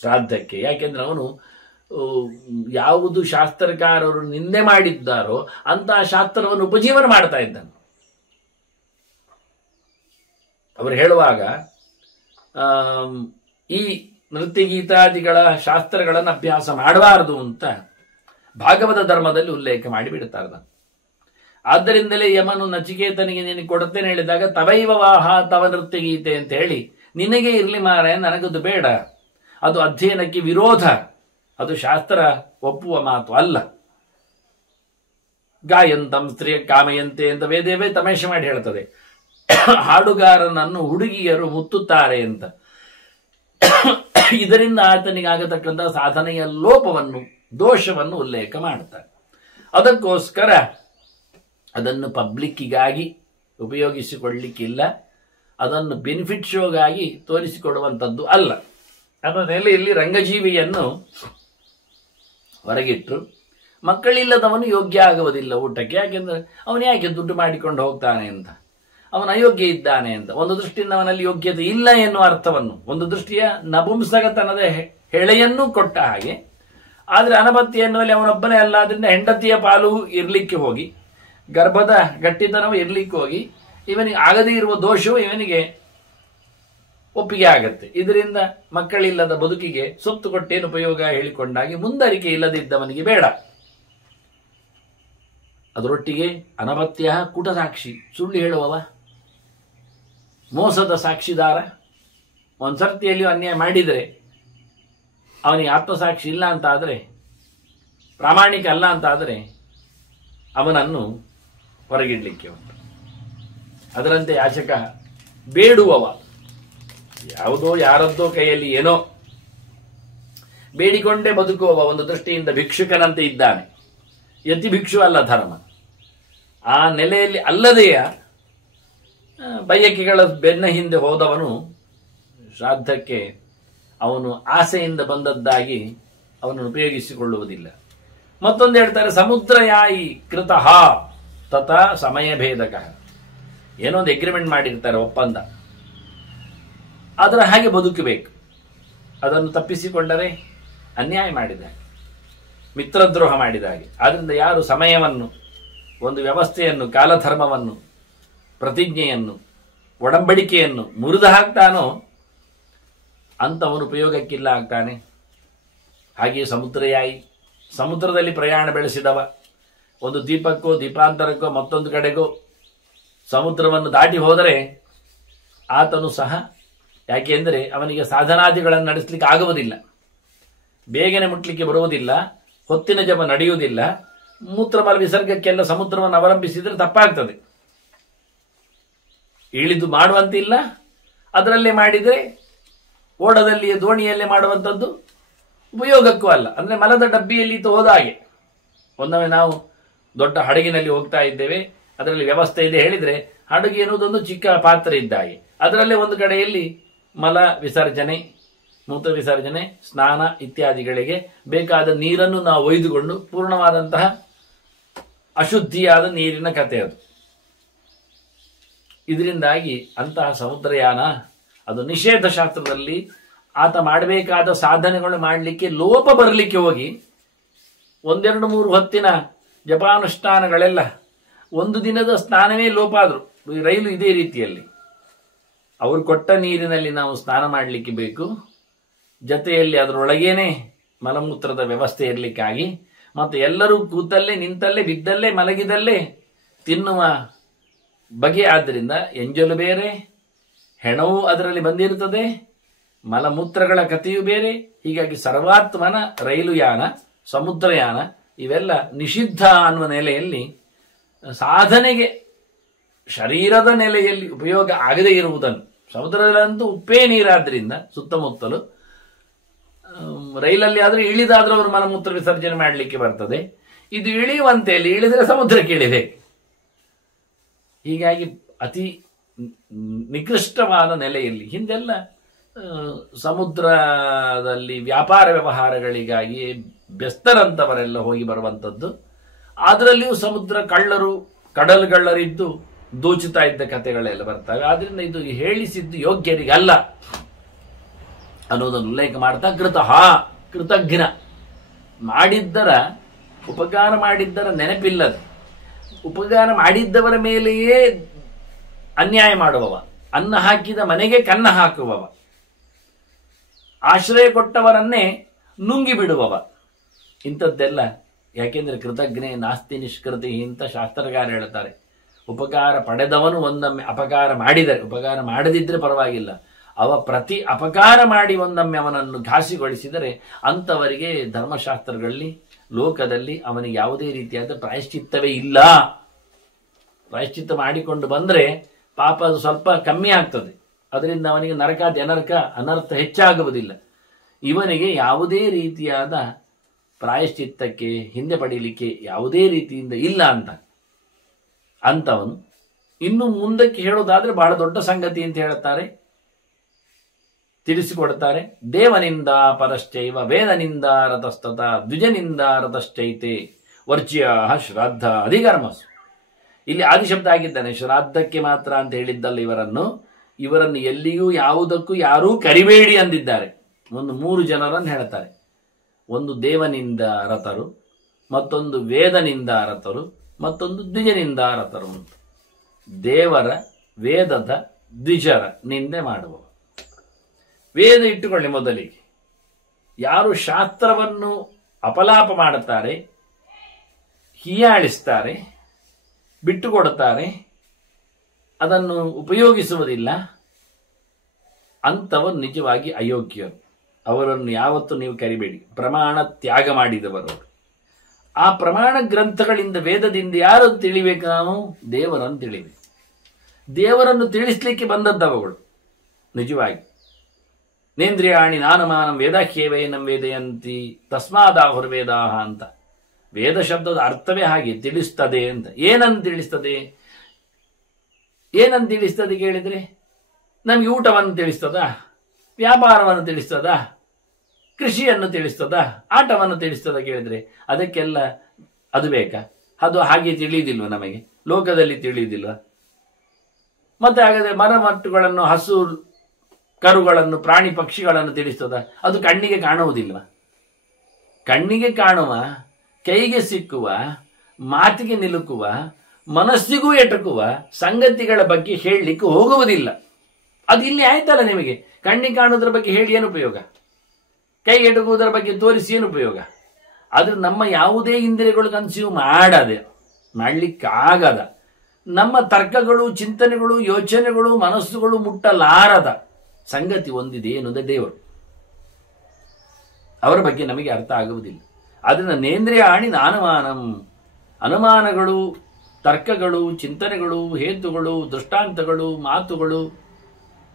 ಶ್ರಾದ್ದಕ್ಕೆ. ಯಾಕೆಂದ್ರೆ ಅವನು ಯಾವುದು ಶಾಸ್ತ್ರಕಾರರು ನಿಂದೆ ಮಾಡಿದ್ದಾರೋ ಅಂತಹ ಶಾಸ್ತ್ರವನ್ನು ಉಪಜೀವನ ಮಾಡ್ತಾ ಇದ್ದಾನೆ. ಅವರು ಹೇಳುವಾಗ ಈ ನೃತ್ಯ ಗೀತಾದಿಗಳ ಶಾಸ್ತ್ರಗಳನ್ನು ಅಭ್ಯಾಸ ಮಾಡಬಾರದು ಅಂತ ಭಾಗವತ ಧರ್ಮದಲ್ಲಿ ಉಲ್ಲೇಖ ಮಾಡಿಬಿಡ್ತಾರೆ. ಆದ್ದರಿಂದಲೇ ಯಮನು ನಚಿಕೇತನಿಗೆ ನಿನಗೆ ಕೊಡುತ್ತೇನೆ ಹೇಳಿದಾಗ ತವೈವ ವಾಹ ತವ ನೃತ್ಯ ಗೀತೆ ಅಂತ ಹೇಳಿ, ನಿನಗೆ ಇರಲಿ ಮಾರ, ನನಗದು ಬೇಡ, ಅದು ಅಧ್ಯಯನಕ್ಕೆ ವಿರೋಧ ಅದು ಶಾಸ್ತ್ರ ಒಪ್ಪುವ ಮಾತು ಅಲ್ಲ. ಗಾಯಂತಂ ಸ್ತ್ರೀಯ ಕಾಮಯಂತೆ ಅಂತ ವೇದೇವೇ ತಮೇಷೆ ಮಾಡಿ ಹೇಳ್ತದೆ. ಹಾಡುಗಾರನನ್ನು ಹುಡುಗಿಯರು ಮುತ್ತುತ್ತಾರೆ ಅಂತ. ಇದರಿಂದ ಆತನಿಗಾಗತಕ್ಕಂಥ ಸಾಧನೆಯ ಲೋಪವನ್ನು, ದೋಷವನ್ನು ಉಲ್ಲೇಖ ಮಾಡ್ತಾರೆ. ಅದಕ್ಕೋಸ್ಕರ ಅದನ್ನು ಪಬ್ಲಿಕ್ಕಿಗಾಗಿ ಉಪಯೋಗಿಸಿಕೊಳ್ಳಲಿಕ್ಕಿಲ್ಲ, ಅದನ್ನು ಬೆನಿಫಿಟ್ ಶೋಗಾಗಿ ತೋರಿಸಿಕೊಡುವಂಥದ್ದು ಅಲ್ಲ ಅನ್ನೋ ನೆಲೆಯಲ್ಲಿ ರಂಗಜೀವಿಯನ್ನು ಹೊರಗಿಟ್ಟರು. ಮಕ್ಕಳಿಲ್ಲದವನು ಯೋಗ್ಯ ಆಗುವುದಿಲ್ಲ ಊಟಕ್ಕೆ. ಯಾಕೆಂದರೆ ಅವನು ಯಾಕೆ ದುಡ್ಡು ಮಾಡಿಕೊಂಡು ಹೋಗ್ತಾನೆ ಅಂತ, ಅವನು ಅಯೋಗ್ಯ ಇದ್ದಾನೆ ಅಂತ. ಒಂದು ದೃಷ್ಟಿಯಿಂದ ಅವನಲ್ಲಿ ಯೋಗ್ಯತೆ ಇಲ್ಲ ಎನ್ನುವ ಅರ್ಥವನ್ನು, ಒಂದು ದೃಷ್ಟಿಯ ನಪುಂಸಕತನದ ಹೆಳೆಯನ್ನೂ ಕೊಟ್ಟ ಹಾಗೆ. ಆದರೆ ಅನಪತ್ಯ ಎನ್ನುವಲ್ಲಿ ಅವನೊಬ್ಬನೇ ಅಲ್ಲ, ಅದರಿಂದ ಹೆಂಡತಿಯ ಪಾಲು ಇರಲಿಕ್ಕೆ ಹೋಗಿ, ಗರ್ಭದ ಗಟ್ಟಿತನವು ಇರಲಿಕ್ಕೆ ಹೋಗಿ, ಇವನಿಗೆ ಆಗದೇ ಇರುವ ದೋಷವು ಇವನಿಗೆ ಒಪ್ಪಿಗೆ ಆಗತ್ತೆ. ಇದರಿಂದ ಮಕ್ಕಳಿಲ್ಲದ ಬದುಕಿಗೆ ಸೊತ್ತು ಕೊಟ್ಟೇನು ಉಪಯೋಗ ಹೇಳಿಕೊಂಡಾಗಿ ಮುಂದರಿಕೆ ಇಲ್ಲದಿದ್ದವನಿಗೆ ಬೇಡ. ಅದರೊಟ್ಟಿಗೆ ಅನಪತ್ಯ ಕುಟಸಾಕ್ಷಿ, ಸುಳ್ಳು ಹೇಳುವವ, ಮೋಸದ ಸಾಕ್ಷಿದಾರ. ಒಂದು ಸರ್ತಿಯಲ್ಲಿಯೂ ಅನ್ಯಾಯ ಮಾಡಿದರೆ ಅವನಿಗೆ ಆತ್ಮಸಾಕ್ಷಿ ಇಲ್ಲ ಅಂತ ಆದರೆ, ಪ್ರಾಮಾಣಿಕ ಅಲ್ಲ ಅಂತ ಆದರೆ ಅವನನ್ನು ಹೊರಗಿಡ್ಲಿಕ್ಕೆ ಉಂಟು. ಅದರಂತೆ ಯಾಚಕ ಬೇಡುವವ, ಯಾವುದೋ ಯಾರದ್ದೋ ಕೈಯಲ್ಲಿ ಏನೋ ಬೇಡಿಕೊಂಡೇ ಬದುಕುವವ ಒಂದು ದೃಷ್ಟಿಯಿಂದ ಭಿಕ್ಷುಕನಂತೆ ಇದ್ದಾನೆ. ಯತಿ ಭಿಕ್ಷು ಅಲ್ಲ ಧರ್ಮ. ಆ ನೆಲೆಯಲ್ಲಿ ಅಲ್ಲದೆಯ ಬಯಕೆಗಳ ಬೆನ್ನ ಹಿಂದೆ ಹೋದವನು ಶ್ರಾದ್ದಕ್ಕೆ ಅವನು ಆಸೆಯಿಂದ ಬಂದದ್ದಾಗಿ ಅವನನ್ನು ಉಪಯೋಗಿಸಿಕೊಳ್ಳುವುದಿಲ್ಲ. ಮತ್ತೊಂದು ಹೇಳ್ತಾರೆ, ಸಮುದ್ರಯಾಯಿ ಕೃತಃ ತಥಾ ಸಮಯ ಭೇದಕ. ಏನೋ ಒಂದು ಎಗ್ರಿಮೆಂಟ್ ಮಾಡಿರ್ತಾರೆ, ಒಪ್ಪಂದ, ಅದರ ಹಾಗೆ ಬದುಕಬೇಕು. ಅದನ್ನು ತಪ್ಪಿಸಿಕೊಂಡರೆ ಅನ್ಯಾಯ ಮಾಡಿದ ಹಾಗೆ, ಮಿತ್ರದ್ರೋಹ ಮಾಡಿದ ಹಾಗೆ. ಆದ್ದರಿಂದ ಯಾರು ಸಮಯವನ್ನು, ಒಂದು ವ್ಯವಸ್ಥೆಯನ್ನು, ಕಾಲಧರ್ಮವನ್ನು, ಪ್ರತಿಜ್ಞೆಯನ್ನು, ಒಡಂಬಡಿಕೆಯನ್ನು ಮುರಿದು ಹಾಕ್ತಾನೋ ಅಂಥವನು ಉಪಯೋಗಕ್ಕಿಲ್ಲ ಆಗ್ತಾನೆ. ಹಾಗೆಯೇ ಸಮುದ್ರಯಾಯಿ, ಸಮುದ್ರದಲ್ಲಿ ಪ್ರಯಾಣ ಬೆಳೆಸಿದವ, ಒಂದು ದ್ವೀಪಕ್ಕೋ ದ್ವೀಪಾಂತರಕ್ಕೋ ಮತ್ತೊಂದು ಕಡೆಗೋ ಸಮುದ್ರವನ್ನು ದಾಟಿ ಹೋದರೆ ಆತನು ಸಹ, ಯಾಕೆಂದರೆ ಅವನಿಗೆ ಸಾಧನಾದಿಗಳನ್ನು ನಡೆಸಲಿಕ್ಕೆ ಆಗುವುದಿಲ್ಲ, ಬೇಗನೆ ಮುಟ್ಲಿಕ್ಕೆ ಬರುವುದಿಲ್ಲ, ಹೊತ್ತಿನ ಜಪ ನಡೆಯುವುದಿಲ್ಲ. ಮೂತ್ರಮಲ ವಿಸರ್ಗಕ್ಕೆಲ್ಲ ಸಮುದ್ರವನ್ನು ಅವಲಂಬಿಸಿದರೆ ತಪ್ಪಾಗ್ತದೆ. ಇಳಿದು ಮಾಡುವಂತಿಲ್ಲ, ಅದರಲ್ಲೇ ಮಾಡಿದರೆ ಓಡದಲ್ಲಿ ದೋಣಿಯಲ್ಲೇ ಮಾಡುವಂಥದ್ದು ಉಪಯೋಗಕ್ಕೂ ಅಲ್ಲ. ಅಂದರೆ ಮಲದ ಡಬ್ಬಿಯಲ್ಲಿ ಹೋದ ಹಾಗೆ. ಒಮ್ಮೆ ನಾವು ದೊಡ್ಡ ಹಡಗಿನಲ್ಲಿ ಹೋಗ್ತಾ ಇದ್ದೇವೆ, ಅದರಲ್ಲಿ ವ್ಯವಸ್ಥೆ ಇದೆ ಹೇಳಿದರೆ, ಹಡಗು ಎನ್ನುವುದೊಂದು ಚಿಕ್ಕ ಪಾತ್ರೆ ಇದ್ದ ಹಾಗೆ. ಅದರಲ್ಲೇ ಒಂದು ಕಡೆಯಲ್ಲಿ ಮಲ ವಿಸರ್ಜನೆ, ಮೂತ್ರ ವಿಸರ್ಜನೆ, ಸ್ನಾನ ಇತ್ಯಾದಿಗಳಿಗೆ ಬೇಕಾದ ನೀರನ್ನು ನಾವು ಒಯ್ದುಕೊಂಡು, ಪೂರ್ಣವಾದಂತಹ ಅಶುದ್ಧಿಯಾದ ನೀರಿನ ಕಥೆ ಅದು. ಇದರಿಂದಾಗಿ ಅಂತಹ ಸಮುದ್ರಯಾನ ಅದು ನಿಷೇಧ ಶಾಸ್ತ್ರದಲ್ಲಿ ಆತ ಮಾಡಬೇಕಾದ ಸಾಧನೆಗಳು ಮಾಡಲಿಕ್ಕೆ ಲೋಪ ಬರಲಿಕ್ಕೆ ಹೋಗಿ 1-2-3 ಹೊತ್ತಿನ ಜಪಾನುಷ್ಠಾನಗಳೆಲ್ಲ ಒಂದು ದಿನದ ಸ್ನಾನವೇ ಲೋಪ ಆದರು. ರೈಲು ಇದೇ ರೀತಿಯಲ್ಲಿ ಅವರು ಕೊಟ್ಟ ನೀರಿನಲ್ಲಿ ನಾವು ಸ್ನಾನ ಮಾಡಲಿಕ್ಕೆ ಬೇಕು, ಜೊತೆಯಲ್ಲಿ ಅದರೊಳಗೇನೆ ಮಲಮೂತ್ರದ ವ್ಯವಸ್ಥೆ ಇರಲಿಕ್ಕಾಗಿ, ಮತ್ತು ಎಲ್ಲರೂ ಕೂತಲ್ಲೇ, ನಿಂತಲ್ಲೇ, ಬಿದ್ದಲ್ಲೇ, ಮಲಗಿದಲ್ಲೇ ತಿನ್ನುವ ಬಗೆ. ಆದ್ದರಿಂದ ಎಂಜಲು ಬೇರೆ, ಹೆಣವು ಅದರಲ್ಲಿ ಬಂದಿರುತ್ತದೆ, ಮಲಮೂತ್ರಗಳ ಕಥೆಯೂ ಬೇರೆ. ಹೀಗಾಗಿ ಸರ್ವಾತ್ಮನ ರೈಲು ಯಾನ, ಸಮುದ್ರಯಾನ ಇವೆಲ್ಲ ನಿಷಿದ್ಧ ಅನ್ನುವ ನೆಲೆಯಲ್ಲಿ ಸಾಧನೆಗೆ ಶರೀರದ ನೆಲೆಯಲ್ಲಿ ಉಪಯೋಗ ಆಗದೇ ಇರುವುದನ್ನು, ಸಮುದ್ರದಲ್ಲಂತೂ ಉಪ್ಪೇ ನೀರಾದ್ರಿಂದ ಸುತ್ತಮುತ್ತಲು, ರೈಲಲ್ಲಿ ಆದರೆ ಇಳಿದಾದ್ರೂ ಅವರು ಮಲಮೂತ್ರ ವಿಸರ್ಜನೆ ಮಾಡಲಿಕ್ಕೆ ಬರ್ತದೆ. ಇದು ಇಳಿಯುವಂತೆ ಇಲ್ಲಿ ಇಳಿದರೆ ಸಮುದ್ರಕ್ಕೆ ಇಳಿಬೇಕು. ಹೀಗಾಗಿ ಅತಿ ನಿಕೃಷ್ಟವಾದ ನೆಲೆಯಲ್ಲಿ ಹಿಂದೆಲ್ಲ ಸಮುದ್ರದಲ್ಲಿ ವ್ಯಾಪಾರ ವ್ಯವಹಾರಗಳಿಗಾಗಿ ಬೆಸ್ತರಂತವರೆಲ್ಲ ಹೋಗಿ ಬರುವಂಥದ್ದು. ಅದರಲ್ಲಿಯೂ ಸಮುದ್ರ ಕಳ್ಳರು, ಕಡಲುಗಳ್ಳರಿದ್ದು ದೋಚುತ್ತಾ ಇದ್ದ ಕಥೆಗಳೆಲ್ಲ ಬರ್ತವೆ. ಆದ್ರಿಂದ ಇದು ಹೇಳಿಸಿದ್ದು ಯೋಗ್ಯರಿಗಲ್ಲ ಅನ್ನೋದನ್ನು ಉಲ್ಲೇಖ ಮಾಡ್ತಾ, ಕೃತಃ ಕೃತಜ್ಞ, ಮಾಡಿದ್ದರ ಉಪಕಾರ ಮಾಡಿದ್ದರ ನೆನಪಿಲ್ಲದ, ಉಪಕಾರ ಮಾಡಿದ್ದವರ ಮೇಲೆಯೇ ಅನ್ಯಾಯ ಮಾಡುವವ, ಅನ್ನ ಹಾಕಿದ ಮನೆಗೆ ಕನ್ನ ಹಾಕುವವ, ಆಶ್ರಯ ಕೊಟ್ಟವರನ್ನೇ ನುಂಗಿ ಬಿಡುವವ, ಇಂಥದ್ದೆಲ್ಲ. ಯಾಕೆಂದ್ರೆ ಕೃತಜ್ಞೆ ನಾಸ್ತಿ ನಿಷ್ಕೃತಿ ಅಂತ ಶಾಸ್ತ್ರಗಾರ ಹೇಳ್ತಾರೆ. ಉಪಕಾರ ಪಡೆದವನು ಒಂದೊಮ್ಮೆ ಅಪಕಾರ ಮಾಡಿದರೆ, ಉಪಕಾರ ಮಾಡದಿದ್ರೆ ಪರವಾಗಿಲ್ಲ, ಅವ ಪ್ರತಿ ಅಪಕಾರ ಮಾಡಿ ಒಂದೊಮ್ಮೆ ಅವನನ್ನು ಘಾಸಿಗೊಳಿಸಿದರೆ ಅಂಥವರಿಗೆ ಧರ್ಮಶಾಸ್ತ್ರಗಳಲ್ಲಿ ಲೋಕದಲ್ಲಿ ಅವನಿಗೆ ಯಾವುದೇ ರೀತಿಯಾದ ಪ್ರಾಯಶ್ಚಿತ್ತವೇ ಇಲ್ಲ. ಪ್ರಾಯಶ್ಚಿತ್ತ ಮಾಡಿಕೊಂಡು ಬಂದರೆ ಪಾಪ ಅದು ಸ್ವಲ್ಪ ಕಮ್ಮಿ ಆಗ್ತದೆ, ಅದರಿಂದ ಅವನಿಗೆ ನರಕ ಅನರ್ಥ ಹೆಚ್ಚಾಗುವುದಿಲ್ಲ. ಇವನಿಗೆ ಯಾವುದೇ ರೀತಿಯಾದ ಪ್ರಾಯಶ್ಚಿತ್ತಕ್ಕೆ ಹಿಂದೆ ಪಡೀಲಿಕ್ಕೆ ಯಾವುದೇ ರೀತಿಯಿಂದ ಇಲ್ಲ ಅಂತವನು ಇನ್ನು ಮುಂದಕ್ಕೆ ಹೇಳೋದಾದ್ರೆ ಬಹಳ ದೊಡ್ಡ ಸಂಗತಿ ಅಂತ ಹೇಳುತ್ತಾರೆ, ತಿಳಿಸಿಕೊಡುತ್ತಾರೆ. ದೇವನಿಂದ ಪರಶ್ಚೈವ ವೇದನಿಂದ ರತಸ್ತತ ದ್ವಿಜನಿಂದ ರತಶ್ಚೈತೆ ವರ್ಜ್ಯ ಶ್ರಾದ್ದ ಅಧಿಕರ್ಮಸು. ಇಲ್ಲಿ ಆದಿಶಬ್ದ ಆಗಿದ್ದಾನೆ, ಶ್ರಾದ್ದಕ್ಕೆ ಮಾತ್ರ ಅಂತ ಹೇಳಿದ್ದಲ್ಲ. ಇವರನ್ನು ಎಲ್ಲಿಯೂ ಯಾವುದಕ್ಕೂ ಯಾರೂ ಕರಿಬೇಡಿ ಅಂದಿದ್ದಾರೆ. ಒಂದು 3 ಜನರನ್ನು ಹೇಳ್ತಾರೆ. ಒಂದು ದೇವನಿಂದ ರತರು, ಮತ್ತೊಂದು ವೇದನಿಂದ ರತರು, ಮತ್ತೊಂದು ದ್ವಿಜನಿಂದ ರತರು ಅಂತ. ದೇವರ, ವೇದದ, ದ್ವಿಜರ ನಿಂದೆ ಮಾಡುವ. ವೇದ ಇಟ್ಟುಕೊಳ್ಳಿ ಮೊದಲಿಗೆ. ಯಾರು ಶಾಸ್ತ್ರವನ್ನು ಅಪಲಾಪ ಮಾಡುತ್ತಾರೆ, ಹೀಯಾಳಿಸ್ತಾರೆ, ಬಿಟ್ಟುಕೊಡುತ್ತಾರೆ, ಅದನ್ನು ಉಪಯೋಗಿಸುವುದಿಲ್ಲ, ಅಂಥವರು ನಿಜವಾಗಿ ಅಯೋಗ್ಯರು. ಅವರನ್ನು ಯಾವತ್ತೂ ನೀವು ಕರಿಬೇಡಿ. ಪ್ರಮಾಣ ತ್ಯಾಗ ಮಾಡಿದವರು. ಆ ಪ್ರಮಾಣ ಗ್ರಂಥಗಳಿಂದ, ವೇದದಿಂದ ಯಾರು ತಿಳಿಬೇಕು? ನಾವು ದೇವರನ್ನು ತಿಳಿಬೇಕು. ದೇವರನ್ನು ತಿಳಿಸ್ಲಿಕ್ಕೆ ಬಂದದ್ದವುಗಳು ನಿಜವಾಗಿ. ನೇಂದ್ರಿಯಾಣಿ ನಾನಮಾನಂ ವೇದಾಖ್ಯೇವೈನಂ ವೇದಯಂತಿ ತಸ್ಮಾದಾಹುರ್ವೇದಾಹ ಅಂತ. ವೇದ ಶಬ್ದದ ಅರ್ಥವೇ ಹಾಗೆ, ತಿಳಿಸ್ತದೆ ಅಂತ. ಏನನ್ನು ತಿಳಿಸ್ತದೆ? ಏನನ್ನು ತಿಳಿಸ್ತದೆ ಕೇಳಿದ್ರೆ, ನಮಗೆ ಊಟವನ್ನು ತಿಳಿಸ್ತದ, ವ್ಯಾಪಾರವನ್ನು ತಿಳಿಸ್ತದ, ಕೃಷಿಯನ್ನು ತಿಳಿಸ್ತದ, ಆಟವನ್ನು ತಿಳಿಸ್ತದ ಕೇಳಿದ್ರೆ ಅದಕ್ಕೆಲ್ಲ ಅದು ಬೇಕಾ? ಅದು ಹಾಗೆ ತಿಳಿಯುವುದಿಲ್ವ? ನಮಗೆ ಲೋಕದಲ್ಲಿ ತಿಳಿಯುವುದಿಲ್ವ? ಮತ್ತೆ ಹಾಗಾದ್ರೆ ಮರಮಟ್ಟುಗಳನ್ನು, ಹಸು ಕರುಗಳನ್ನು, ಪ್ರಾಣಿ ಪಕ್ಷಿಗಳನ್ನು ತಿಳಿಸ್ತದ? ಅದು ಕಣ್ಣಿಗೆ ಕಾಣುವುದಿಲ್ವ? ಕಣ್ಣಿಗೆ ಕಾಣುವ, ಕೈಗೆ ಸಿಕ್ಕುವ, ಮಾತಿಗೆ ನಿಲುಕುವ, ಮನಸ್ಸಿಗೂ ಎಟಕುವ ಸಂಗತಿಗಳ ಬಗ್ಗೆ ಹೇಳಲಿಕ್ಕೆ ಹೋಗುವುದಿಲ್ಲ. ಅದು ಇಲ್ಲಿ ಆಯ್ತಲ್ಲ ನಿಮಗೆ. ಕಣ್ಣಿಗೆ ಕಾಣುವುದರ ಬಗ್ಗೆ ಹೇಳಿ ಏನು ಉಪಯೋಗ? ಕೈಗೆ ಎಟಕುವುದರ ಬಗ್ಗೆ ತೋರಿಸಿ ಏನು ಉಪಯೋಗ? ಆದ್ರೆ ನಮ್ಮ ಯಾವುದೇ ಇಂದ್ರಿಯಗಳು ಕನ್ಸ್ಯೂಮ್ ಮಾಡಲಿಕ್ಕಾಗದ, ನಮ್ಮ ತರ್ಕಗಳು, ಚಿಂತನೆಗಳು, ಯೋಚನೆಗಳು, ಮನಸ್ಸುಗಳು ಮುಟ್ಟಲಾರದ ಸಂಗತಿ ಒಂದಿದೆ. ಏನಂದ್ರೆ ದೇವರು. ಅವರ ಬಗ್ಗೆ ನಮಗೆ ಅರ್ಥ ಆಗುವುದಿಲ್ಲ. ಅದನ್ನ ನೇಂದ್ರಿಯಾಣಿ ನಾನುಮಾನಂ, ಅನುಮಾನಗಳು, ತರ್ಕಗಳು, ಚಿಂತನೆಗಳು, ಹೇತುಗಳು, ದೃಷ್ಟಾಂತಗಳು, ಮಾತುಗಳು,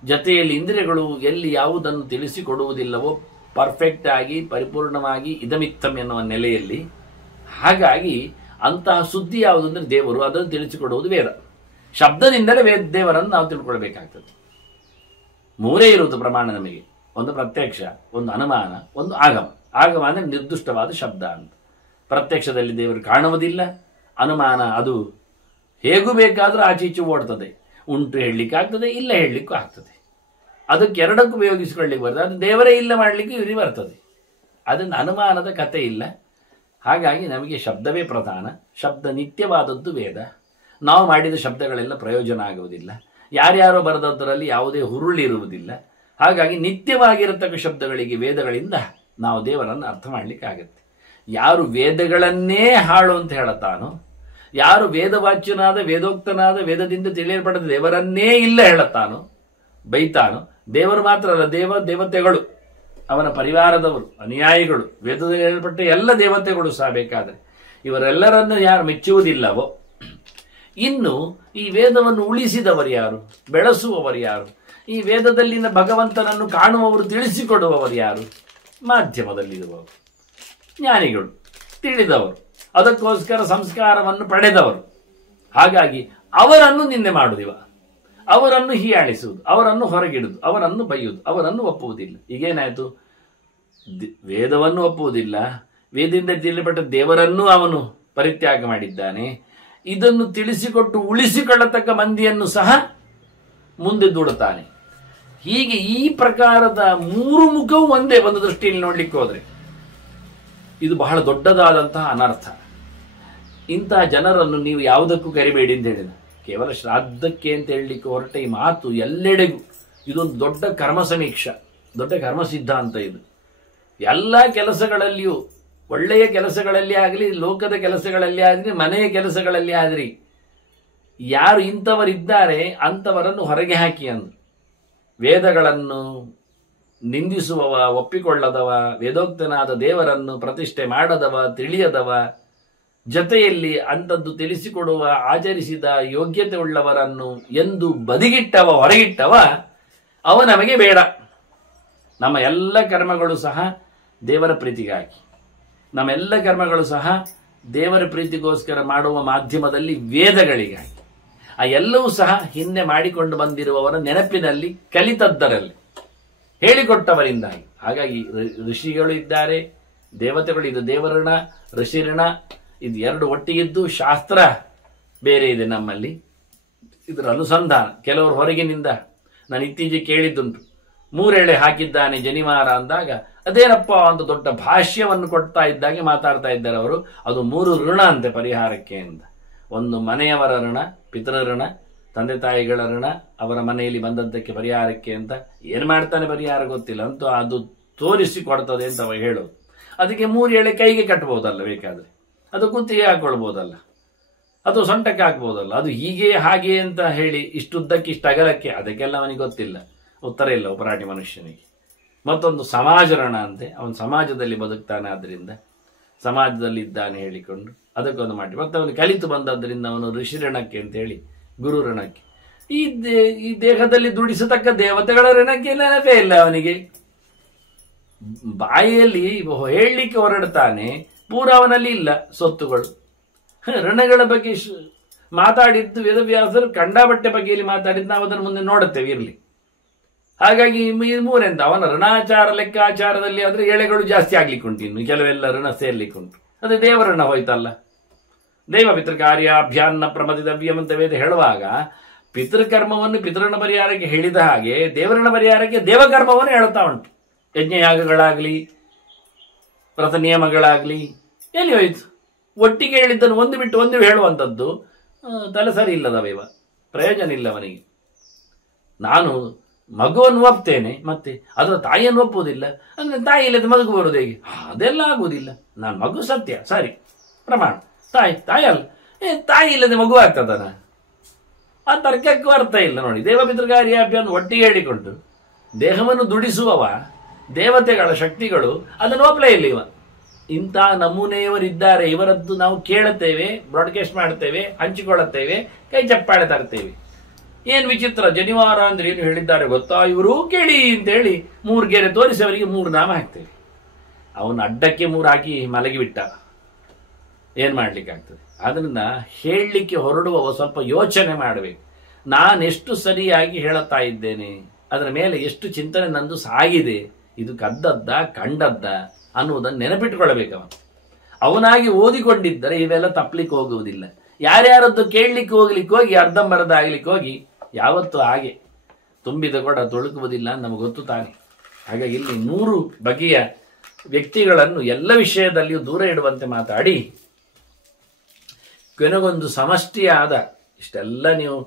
ಜೊತೆಯಲ್ಲಿ ಇಂದ್ರಿಯಗಳು ಎಲ್ಲಿ ಯಾವುದನ್ನು ತಿಳಿಸಿಕೊಡುವುದಿಲ್ಲವೋ ಪರ್ಫೆಕ್ಟ್ ಆಗಿ, ಪರಿಪೂರ್ಣವಾಗಿ ಇದಮಿತ್ತಂ ಎನ್ನುವ ನೆಲೆಯಲ್ಲಿ. ಹಾಗಾಗಿ ಅಂತಹ ಸುದ್ದಿ ಯಾವುದು ಅಂದರೆ ದೇವರು. ಅದನ್ನು ತಿಳಿಸಿಕೊಡುವುದು ವೇದ. ಶಬ್ದದಿಂದಲೇ ದೇವರನ್ನು ನಾವು ತಿಳ್ಕೊಳ್ಬೇಕಾಗ್ತದೆ. 3 ಇರುವುದು ಪ್ರಮಾಣ ನಮಗೆ. ಒಂದು ಪ್ರತ್ಯಕ್ಷ, ಒಂದು ಅನುಮಾನ, ಒಂದು ಆಗಮ. ಆಗಮ ಅಂದರೆ ನಿರ್ದಿಷ್ಟವಾದ ಶಬ್ದ ಅಂತ. ಪ್ರತ್ಯಕ್ಷದಲ್ಲಿ ದೇವರು ಕಾಣುವುದಿಲ್ಲ. ಅನುಮಾನ ಅದು ಹೇಗೂ ಬೇಕಾದರೂ ಆಚೀಚೆ ಓಡ್ತದೆ. ಉಂಟು ಹೇಳಲಿಕ್ಕೆ ಆಗ್ತದೆ, ಇಲ್ಲ ಹೇಳಲಿಕ್ಕೂ ಆಗ್ತದೆ. ಅದಕ್ಕೆ ಎರಡಕ್ಕೂ ಉಪಯೋಗಿಸಿಕೊಳ್ಳಿಕ್ಕೆ ಬರ್ತದೆ. ಅದು ದೇವರೇ ಇಲ್ಲ ಮಾಡಲಿಕ್ಕೆ ಇವರಿಗೆ ಬರ್ತದೆ. ಅದನ್ನು ಅನುಮಾನದ ಕತೆ ಇಲ್ಲ. ಹಾಗಾಗಿ ನಮಗೆ ಶಬ್ದವೇ ಪ್ರಧಾನ. ಶಬ್ದ ನಿತ್ಯವಾದದ್ದು ವೇದ. ನಾವು ಮಾಡಿದ ಶಬ್ದಗಳೆಲ್ಲ ಪ್ರಯೋಜನ ಆಗುವುದಿಲ್ಲ. ಯಾರ್ಯಾರೋ ಬರೆದದ್ದರಲ್ಲಿ ಯಾವುದೇ ಹುರುಳಿರುವುದಿಲ್ಲ. ಹಾಗಾಗಿ ನಿತ್ಯವಾಗಿರತಕ್ಕ ಶಬ್ದಗಳಿಗೆ, ವೇದಗಳಿಂದ ನಾವು ದೇವರನ್ನು ಅರ್ಥ ಮಾಡಲಿಕ್ಕೆ ಆಗುತ್ತೆ. ಯಾರು ವೇದಗಳನ್ನೇ ಹಾಳು ಅಂತ ಹೇಳುತ್ತಾನೋ, ಯಾರು ವೇದವಾಚ್ಯನಾದ, ವೇದೋಕ್ತನಾದ, ವೇದದಿಂದ ತಿಳಿಯಲ್ಪಡದ ದೇವರನ್ನೇ ಇಲ್ಲ ಹೇಳುತ್ತಾನೋ, ಬೈತಾನೋ, ದೇವರು ಮಾತ್ರ ಅಲ್ಲ, ದೇವತೆಗಳು, ಅವನ ಪರಿವಾರದವರು, ಅನುಯಾಯಿಗಳು, ವೇದದಲ್ಲಿ ಹೇಳಲ್ಪಟ್ಟ ಎಲ್ಲ ದೇವತೆಗಳು ಸಹ ಬೇಕಾದರೆ ಇವರೆಲ್ಲರನ್ನು ಯಾರು ಮೆಚ್ಚುವುದಿಲ್ಲವೋ, ಇನ್ನು ಈ ವೇದವನ್ನು ಉಳಿಸಿದವರು ಯಾರು? ಬೆಳೆಸುವವರು ಯಾರು? ಈ ವೇದದಲ್ಲಿನ ಭಗವಂತನನ್ನು ಕಾಣುವವರು, ತಿಳಿಸಿಕೊಡುವವರು ಯಾರು? ಮಾಧ್ಯಮದಲ್ಲಿರುವವರು, ಜ್ಞಾನಿಗಳು, ತಿಳಿದವರು, ಅದಕ್ಕೋಸ್ಕರ ಸಂಸ್ಕಾರವನ್ನು ಪಡೆದವರು. ಹಾಗಾಗಿ ಅವರನ್ನು ನಿಂದೆ ಮಾಡುವುದಿವ, ಅವರನ್ನು ಹೀಯಾಳಿಸುವುದು, ಅವರನ್ನು ಹೊರಗಿಡುವುದು, ಅವರನ್ನು ಬೈಯುವುದು, ಅವರನ್ನು ಒಪ್ಪುವುದಿಲ್ಲ. ಈಗೇನಾಯಿತು? ವೇದವನ್ನು ಒಪ್ಪುವುದಿಲ್ಲ, ವೇದದಿಂದ ತಿಳಿಯಲ್ಪಟ್ಟ ದೇವರನ್ನು ಅವನು ಪರಿತ್ಯಾಗ ಮಾಡಿದ್ದಾನೆ. ಇದನ್ನು ತಿಳಿಸಿಕೊಟ್ಟು ಉಳಿಸಿಕೊಳ್ಳತಕ್ಕ ಮಂದಿಯನ್ನು ಸಹ ಮುಂದೆ ದೂಡುತ್ತಾನೆ. ಹೀಗೆ ಈ ಪ್ರಕಾರದ 3 ಮುಖವು ಒಂದೇ ಒಂದು ದೃಷ್ಟಿಯಲ್ಲಿ ನೋಡ್ಲಿಕ್ಕೆ ಹೋದ್ರೆ ಇದು ಬಹಳ ದೊಡ್ಡದಾದಂತಹ ಅನರ್ಥ. ಇಂತಹ ಜನರನ್ನು ನೀವು ಯಾವುದಕ್ಕೂ ಕರಿಬೇಡಿ ಅಂತ ಹೇಳಿದ. ಕೇವಲ ಶ್ರಾದ್ದಕ್ಕೆ ಅಂತ ಹೇಳಲಿಕ್ಕೆ ಹೊರಟ ಈ ಮಾತು ಎಲ್ಲೆಡೆಗೂ ಇದೊಂದು ದೊಡ್ಡ ಕರ್ಮ ಸಮೀಕ್ಷಾ, ದೊಡ್ಡ ಕರ್ಮ ಸಿದ್ಧಾಂತ. ಇದು ಎಲ್ಲ ಕೆಲಸಗಳಲ್ಲಿಯೂ, ಒಳ್ಳೆಯ ಕೆಲಸಗಳಲ್ಲಿ ಆಗಲಿ, ಲೋಕದ ಕೆಲಸಗಳಲ್ಲಿ ಆಗಲಿ, ಮನೆಯ ಕೆಲಸಗಳಲ್ಲಿ ಆಗಲಿ, ಯಾರು ಇಂಥವರಿದ್ದಾರೆ ಅಂಥವರನ್ನು ಹೊರಗೆ ಹಾಕಿ ಅಂದ್ರು. ವೇದಗಳನ್ನು ನಿಂದಿಸುವವ, ಒಪ್ಪಿಕೊಳ್ಳದವ, ವೇದೋಕ್ತನಾದ ದೇವರನ್ನು ಪ್ರತಿಷ್ಠೆ ಮಾಡದವ, ತಿಳಿಯದವ, ಜೊತೆಯಲ್ಲಿ ಅಂಥದ್ದು ತಿಳಿಸಿಕೊಡುವ ಆಚರಿಸಿದ ಯೋಗ್ಯತೆ ಉಳ್ಳವರನ್ನು ಎಂದು ಬದಿಗಿಟ್ಟವ, ಹೊರಗಿಟ್ಟವ, ಅವ ನಮಗೆ ಬೇಡ. ನಮ್ಮ ಎಲ್ಲ ಕರ್ಮಗಳು ಸಹ ದೇವರ ಪ್ರೀತಿಗಾಗಿ, ನಮ್ಮೆಲ್ಲ ಕರ್ಮಗಳು ಸಹ ದೇವರ ಪ್ರೀತಿಗೋಸ್ಕರ ಮಾಡುವ ಮಾಧ್ಯಮದಲ್ಲಿ ವೇದಗಳಿಗಾಗಿ, ಆ ಎಲ್ಲವೂ ಸಹ ಹಿಂದೆ ಮಾಡಿಕೊಂಡು ಬಂದಿರುವವರ ನೆನಪಿನಲ್ಲಿ, ಕಲಿತದ್ದರಲ್ಲಿ, ಹೇಳಿಕೊಟ್ಟವರಿಂದಾಗಿ. ಹಾಗಾಗಿ ಋಷಿಗಳು ಇದ್ದಾರೆ, ದೇವತೆಗಳು, ಇದು ದೇವಋಣ, ಋಷಿಋಣ, ಇದು ಎರಡು ಒಟ್ಟಿಗಿದ್ದು ಶಾಸ್ತ್ರ ಬೇರೆ ಇದೆ ನಮ್ಮಲ್ಲಿ. ಇದರ ಅನುಸಂಧಾನ ಕೆಲವರು ಹೊರಗಿನಿಂದ, ನಾನು ಇತ್ತೀಚೆಗೆ ಕೇಳಿದ್ದುಂಟು, 3 ಎಳೆ ಹಾಕಿದ್ದಾನೆ ಜನಿವಾರ ಅಂದಾಗ ಅದೇನಪ್ಪ ಅಂತ ದೊಡ್ಡ ಭಾಷ್ಯವನ್ನು ಕೊಡ್ತಾ ಇದ್ದಾಗೆ ಮಾತಾಡ್ತಾ ಇದ್ದಾರೆ ಅವರು. ಅದು 3 ಋಣ ಅಂತೆ ಪರಿಹಾರಕ್ಕೆ ಅಂತ. ಒಂದು ಮನೆಯವರ ಋಣ, ಪಿತೃಋಣ, ತಂದೆ ತಾಯಿಗಳ ಋಣ, ಅವರ ಮನೆಯಲ್ಲಿ ಬಂದದ್ದಕ್ಕೆ ಪರಿಹಾರಕ್ಕೆ ಅಂತ. ಏನು ಮಾಡ್ತಾನೆ ಪರಿಹಾರ ಗೊತ್ತಿಲ್ಲ, ಅಂತೂ ಅದು ತೋರಿಸಿ ಕೊಡ್ತದೆ ಅಂತ ಅವ ಹೇಳೋದು. ಅದಕ್ಕೆ 3 ಎಳೆ ಕೈಗೆ ಕಟ್ಬೋದಲ್ಲ, ಬೇಕಾದ್ರೆ ಅದು ಕುತ್ತಿಗೆ ಹಾಕೊಳ್ಬೋದಲ್ಲ, ಅದು ಸೊಂಟಕ್ಕೆ ಹಾಕ್ಬೋದಲ್ಲ, ಅದು ಹೀಗೆ ಹಾಗೆ ಅಂತ ಹೇಳಿ ಇಷ್ಟುದ್ದಕ್ಕೆ ಇಷ್ಟು ಅಗಲಕ್ಕೆ, ಅದಕ್ಕೆಲ್ಲ ಅವನಿಗೆ ಗೊತ್ತಿಲ್ಲ, ಉತ್ತರ ಇಲ್ಲ ಉಪರಾಟಿ ಮನುಷ್ಯನಿಗೆ. ಮತ್ತೊಂದು ಸಮಾಜ ಋಣ ಅಂತೆ, ಅವನು ಸಮಾಜದಲ್ಲಿ ಬದುಕ್ತಾನೆ, ಆದ್ದರಿಂದ ಸಮಾಜದಲ್ಲಿ ಇದ್ದಾನೆ ಹೇಳಿಕೊಂಡು ಅದಕ್ಕೊಂದು ಮಾಡಿ. ಮತ್ತೆ ಅವನು ಕಲಿತು ಬಂದದ್ದರಿಂದ ಅವನು ಋಷಿ ಋಣಕ್ಕೆ ಅಂತ ಹೇಳಿ, ಗುರು ಋಣಕ್ಕೆ. ಈ ದೇಹದಲ್ಲಿ ದುಡಿಸತಕ್ಕ ದೇವತೆಗಳ ಋಣಕ್ಕೆ ನೆನಪೇ ಇಲ್ಲ ಅವನಿಗೆ. ಬಾಯಿಯಲ್ಲಿ ಹೇಳಲಿಕ್ಕೆ ಹೊರಡ್ತಾನೆ, ಪೂರ ಅವನಲ್ಲಿ ಇಲ್ಲ ಸೊತ್ತುಗಳು. ಋಣಗಳ ಬಗ್ಗೆ ಮಾತಾಡಿದ್ದು ವೇದವ್ಯಾಸರು ಕಂಡಾಬಟ್ಟೆ ಬಗ್ಗೆಯಲ್ಲಿ ಮಾತಾಡಿದ್ದು ನಾವು ಅದನ್ನು ಮುಂದೆ ನೋಡುತ್ತೇವೆ ಇರಲಿ. ಹಾಗಾಗಿ 3 ಅವನ ಋಣಾಚಾರ ಲೆಕ್ಕಾಚಾರದಲ್ಲಿ ಆದ್ರೆ ಎಳೆಗಳು ಜಾಸ್ತಿ ಆಗ್ಲಿಕ್ಕೆ ಉಂಟು, ಇನ್ನು ಕೆಲವೆಲ್ಲ ಋಣ ಸೇರ್ಲಿಕ್ಕೆ ಉಂಟು. ಅದೇ ದೇವಋಣ ಹೋಯ್ತಲ್ಲ. ದೈವ ಪಿತೃಕಾರ್ಯಾಭ್ಯಾನ್ನ ಪ್ರಮದಿತವ್ಯಂ ಅಂತ ವೇದ ಹೇಳುವಾಗ ಪಿತೃಕರ್ಮವನ್ನು ಪಿತೃಋಣ ಪರಿಹಾರಕ್ಕೆ ಹೇಳಿದ ಹಾಗೆ ದೇವಋಣ ಪರಿಹಾರಕ್ಕೆ ದೇವಕರ್ಮವನ್ನು ಹೇಳ್ತಾ ಉಂಟು. ಯಜ್ಞಯಾಗಗಳಾಗ್ಲಿ, ವ್ರತ ನಿಯಮಗಳಾಗ್ಲಿ, ಎಲ್ಲಿ ಹೋಯ್ತು? ಒಟ್ಟಿಗೆ ಹೇಳಿದ್ದನ್ನು ಒಂದು ಬಿಟ್ಟು ಒಂದು ಹೇಳುವಂಥದ್ದು ತಲೆ ಸರಿ ಇಲ್ಲದವೇವ, ಪ್ರಯೋಜನ ಇಲ್ಲ ಅವನಿಗೆ. ನಾನು ಮಗುವನ್ನು ಒಪ್ತೇನೆ, ಮತ್ತೆ ಅದರ ತಾಯಿಯನ್ನು ಒಪ್ಪುವುದಿಲ್ಲ ಅಂದ್ರೆ ತಾಯಿ ಇಲ್ಲದೆ ಮಗು ಬರುವುದು ಹೇಗೆ? ಅದೆಲ್ಲ ಆಗುವುದಿಲ್ಲ. ನಾನು ಮಗು ಸತ್ಯ ಸರಿ, ಪ್ರಮಾಣ, ತಾಯಿ ಅಲ್ಲ, ತಾಯಿ ಇಲ್ಲದೆ ಮಗು ಆಗ್ತದನ? ಆ ತರ್ಕಕ್ಕೂ ಅರ್ಥ ಇಲ್ಲ ನೋಡಿ. ದೇವ ಪಿತೃಕಾರ್ಯಾಭ್ಯಾನ ಒಟ್ಟಿಗೆ ಹೇಳಿಕೊಂಡು ದೇಹವನ್ನು ದುಡಿಸುವವ, ದೇವತೆಗಳ ಶಕ್ತಿಗಳು ಅದನ್ನು ಒಪ್ಪಲೇ ಇಲ್ಲ. ಇವ ಇಂಥ ನಮೂನೆಯವರಿದ್ದಾರೆ, ಇವರದ್ದು ನಾವು ಕೇಳುತ್ತೇವೆ, ಬ್ರಾಡ್ಕಾಸ್ಟ್ ಮಾಡ್ತೇವೆ, ಹಂಚಿಕೊಳ್ಳುತ್ತೇವೆ, ಕೈ ಚಪ್ಪಾಳೆ ತರ್ತೇವೆ. ಏನ್ ವಿಚಿತ್ರ, ಜನಿವಾರ ಅಂದ್ರೆ ಏನು ಹೇಳಿದ್ದಾರೆ ಗೊತ್ತಾ, ಇವರು ಕೇಳಿ ಅಂತೇಳಿ 3 ಗೆರೆ ತೋರಿಸಿ ಅವರಿಗೆ 3 ನಾಮ ಹಾಕ್ತೇವೆ. ಅವನು ಅಡ್ಡಕ್ಕೆ 3 ಹಾಕಿ ಮಲಗಿಬಿಟ್ಟ, ಏನ್ ಮಾಡ್ಲಿಕ್ಕಾಗ್ತದೆ? ಅದರಿಂದ ಹೇಳಲಿಕ್ಕೆ ಹೊರಡುವವ ಸ್ವಲ್ಪ ಯೋಚನೆ ಮಾಡಬೇಕು. ನಾನೆಷ್ಟು ಸರಿಯಾಗಿ ಹೇಳುತ್ತಾ ಇದ್ದೇನೆ, ಅದರ ಮೇಲೆ ಎಷ್ಟು ಚಿಂತನೆ ನಂದು ಸಾಗಿದೆ, ಇದು ಕದ್ದದ್ದ ಕಂಡದ್ದ ಅನ್ನುವುದನ್ನು ನೆನಪಿಟ್ಟುಕೊಳ್ಳಬೇಕವ. ಅವನಾಗಿ ಓದಿಕೊಂಡಿದ್ದರೆ ಇವೆಲ್ಲ ತಪ್ಪಲಿಕ್ಕೆ ಹೋಗುವುದಿಲ್ಲ. ಯಾರ್ಯಾರದ್ದು ಕೇಳಲಿಕ್ಕೆ ಹೋಗಿ ಅರ್ಧಂಬರ್ಧ ಆಗ್ಲಿಕ್ಕೆ ಹೋಗಿ ಯಾವತ್ತೂ ಹಾಗೆ ತುಂಬಿದ ಕೊಡ ತೊಳುಕುವುದಿಲ್ಲ ಅಂತ ನಮಗೆ ಗೊತ್ತು ತಾನೆ. ಹಾಗಾಗಿ ಇಲ್ಲಿ 3 ಬಗೆಯ ವ್ಯಕ್ತಿಗಳನ್ನು ಎಲ್ಲ ವಿಷಯದಲ್ಲಿಯೂ ದೂರ ಇಡುವಂತೆ ಮಾತಾಡಿ ಕೊನೆಗೊಂದು ಸಮಷ್ಟಿಯಾದ, ಇಷ್ಟೆಲ್ಲ ನೀವು